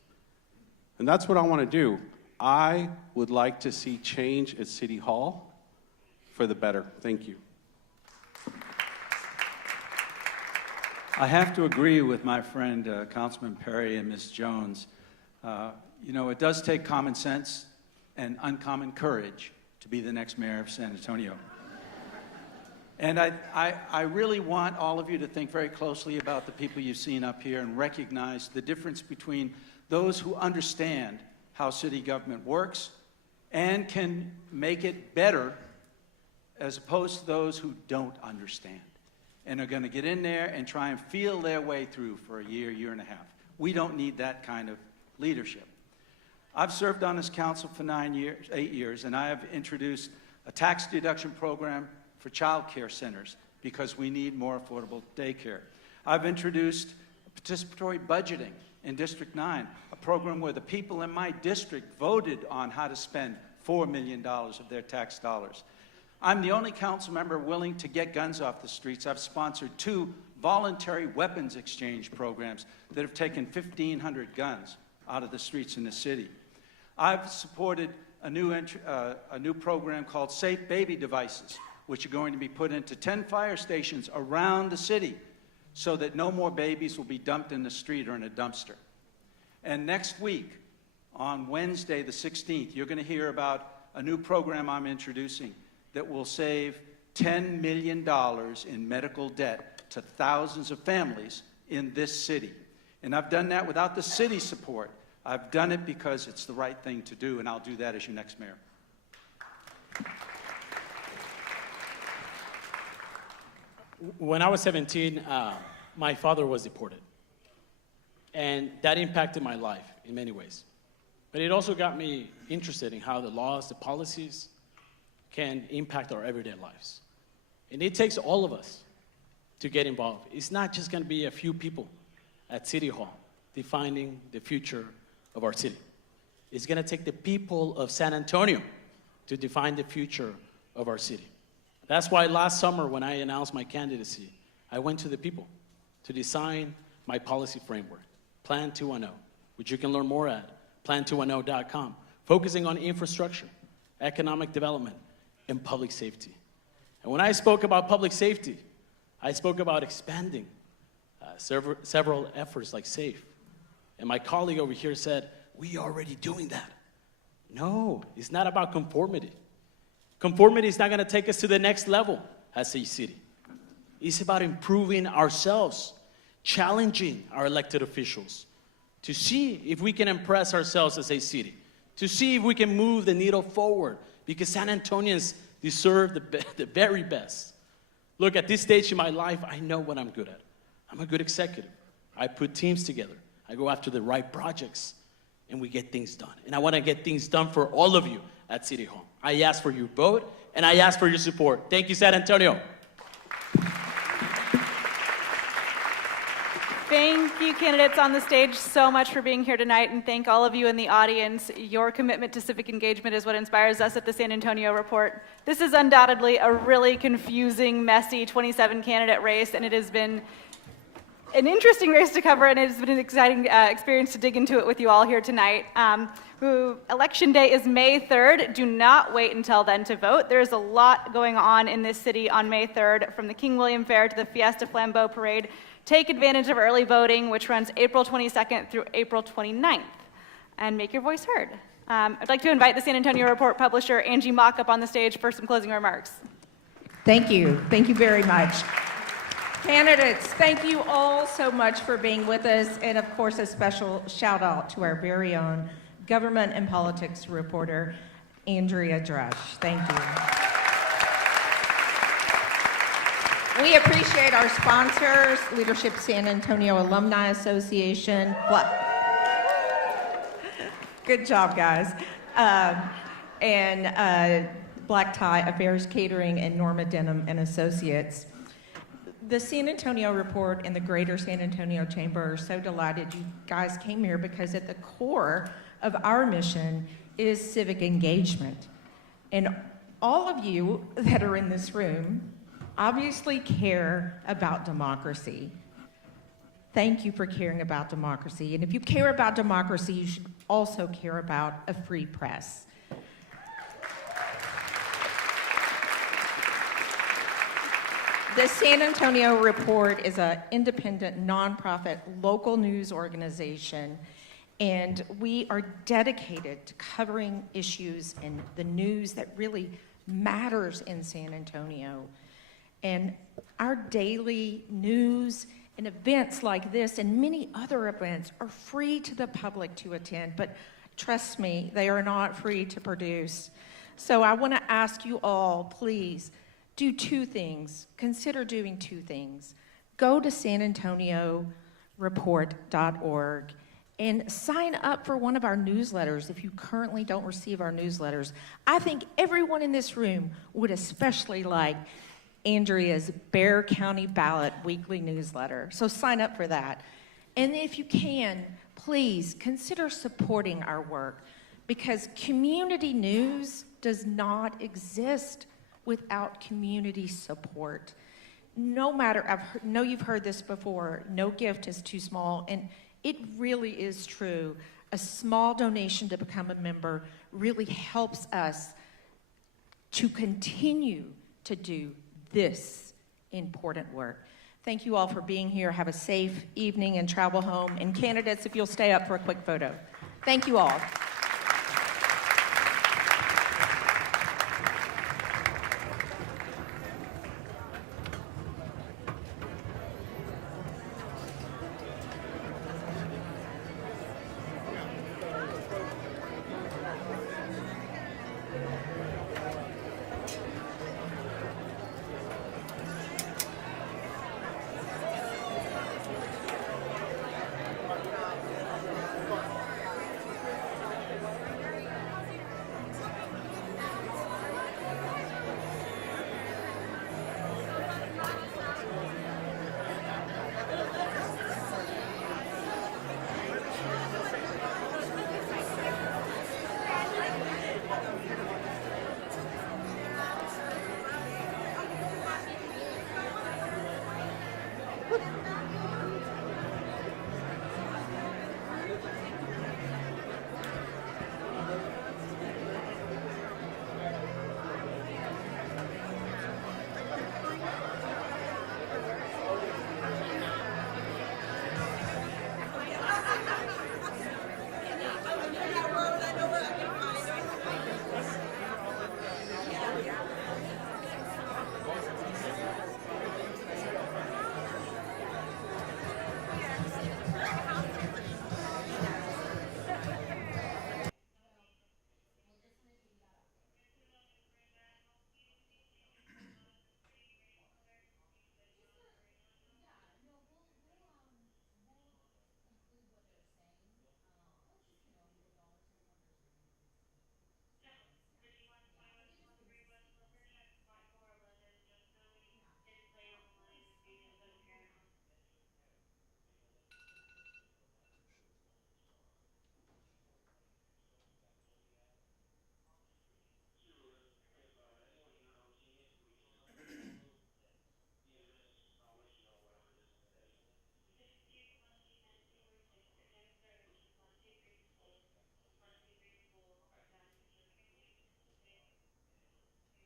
And that's what I want to do. I would like to see change at City Hall for the better. Thank you. I have to agree with my friend Councilman Perry and Ms. Jones. It does take common sense and uncommon courage to be the next mayor of San Antonio. And I really want all of you to think very closely about the people you've seen up here and recognize the difference between those who understand how city government works and can make it better, as opposed to those who don't understand and are going to get in there and try and feel their way through for a year and a half. We don't need that kind of leadership. I've served on this council for 8 years, and I have introduced a tax deduction program for child care centers because we need more affordable daycare. I've introduced participatory budgeting in District 9, a program where the people in my district voted on how to spend $4 million of their tax dollars. I'm the only council member willing to get guns off the streets. I've sponsored 2 voluntary weapons exchange programs that have taken 1,500 guns out of the streets in the city. I've supported a new program called Safe Baby Devices, which are going to be put into 10 fire stations around the city so that no more babies will be dumped in the street or in a dumpster. And next week, on Wednesday the 16th, you're going to hear about a new program I'm introducing that will save $10 million in medical debt to thousands of families in this city. And I've done that without the city's support. I've done it because it's the right thing to do, and I'll do that as your next mayor. When I was 17, my father was deported. And that impacted my life in many ways. But it also got me interested in how the laws, the policies can impact our everyday lives. And it takes all of us to get involved. It's not just going to be a few people at City Hall defining the future of our city. It's going to take the people of San Antonio to define the future of our city. That's why last summer when I announced my candidacy, I went to the people to design my policy framework, Plan 210, which you can learn more at plan210.com, focusing on infrastructure, economic development, and public safety. And when I spoke about public safety, I spoke about expanding several efforts like SAFE. And my colleague over here said, we are already doing that. No, it's not about conformity. Conformity is not going to take us to the next level as a city. It's about improving ourselves, challenging our elected officials to see if we can impress ourselves as a city, to see if we can move the needle forward, because San Antonians deserve the very best. Look, at this stage in my life, I know what I'm good at. I'm a good executive. I put teams together. I go after the right projects, and we get things done. And I want to get things done for all of you at City Hall. I ask for your vote, and I ask for your support. Thank you, San Antonio. Thank you, candidates on the stage, so much for being here tonight, and thank all of you in the audience. Your commitment to civic engagement is what inspires us at the San Antonio Report. This is undoubtedly a really confusing, messy 27-candidate race, and it has been an interesting race to cover, and it has been an exciting experience to dig into it with you all here tonight. Election day is May 3rd. Do not wait until then to vote. There's a lot going on in this city on May 3rd, from the King William Fair to the Fiesta Flambeau Parade. Take advantage of early voting, which runs April 22nd through April 29th, and make your voice heard. I'd like to invite the San Antonio Report publisher, Angie Mock, up on the stage for some closing remarks. Thank you. Thank you very much. Candidates, thank you all so much for being with us, and of course a special shout out to our very own government and politics reporter, Andrea Drush. Thank you. We appreciate our sponsors, Leadership San Antonio Alumni Association. Good job, guys. And Black Tie Affairs Catering and Norma Denham and Associates. The San Antonio Report and the Greater San Antonio Chamber are so delighted you guys came here, because at the core of our mission is civic engagement. And all of you that are in this room obviously care about democracy. Thank you for caring about democracy. And if you care about democracy, you should also care about a free press. The San Antonio Report is an independent, nonprofit, local news organization, and we are dedicated to covering issues and the news that really matters in San Antonio. And our daily news and events like this and many other events are free to the public to attend, but trust me, they are not free to produce. So I want to ask you all, please, do two things. Consider doing two things. Go to sanantonio.report.org and sign up for one of our newsletters if you currently don't receive our newsletters. I think everyone in this room would especially like Andrea's Bexar County Ballot weekly newsletter. So sign up for that. And if you can, please consider supporting our work, because community news does not exist without community support. No matter, I know you've heard this before, no gift is too small, and it really is true. A small donation to become a member really helps us to continue to do this important work. Thank you all for being here. Have a safe evening and travel home. And candidates, if you'll stay up for a quick photo. Thank you all.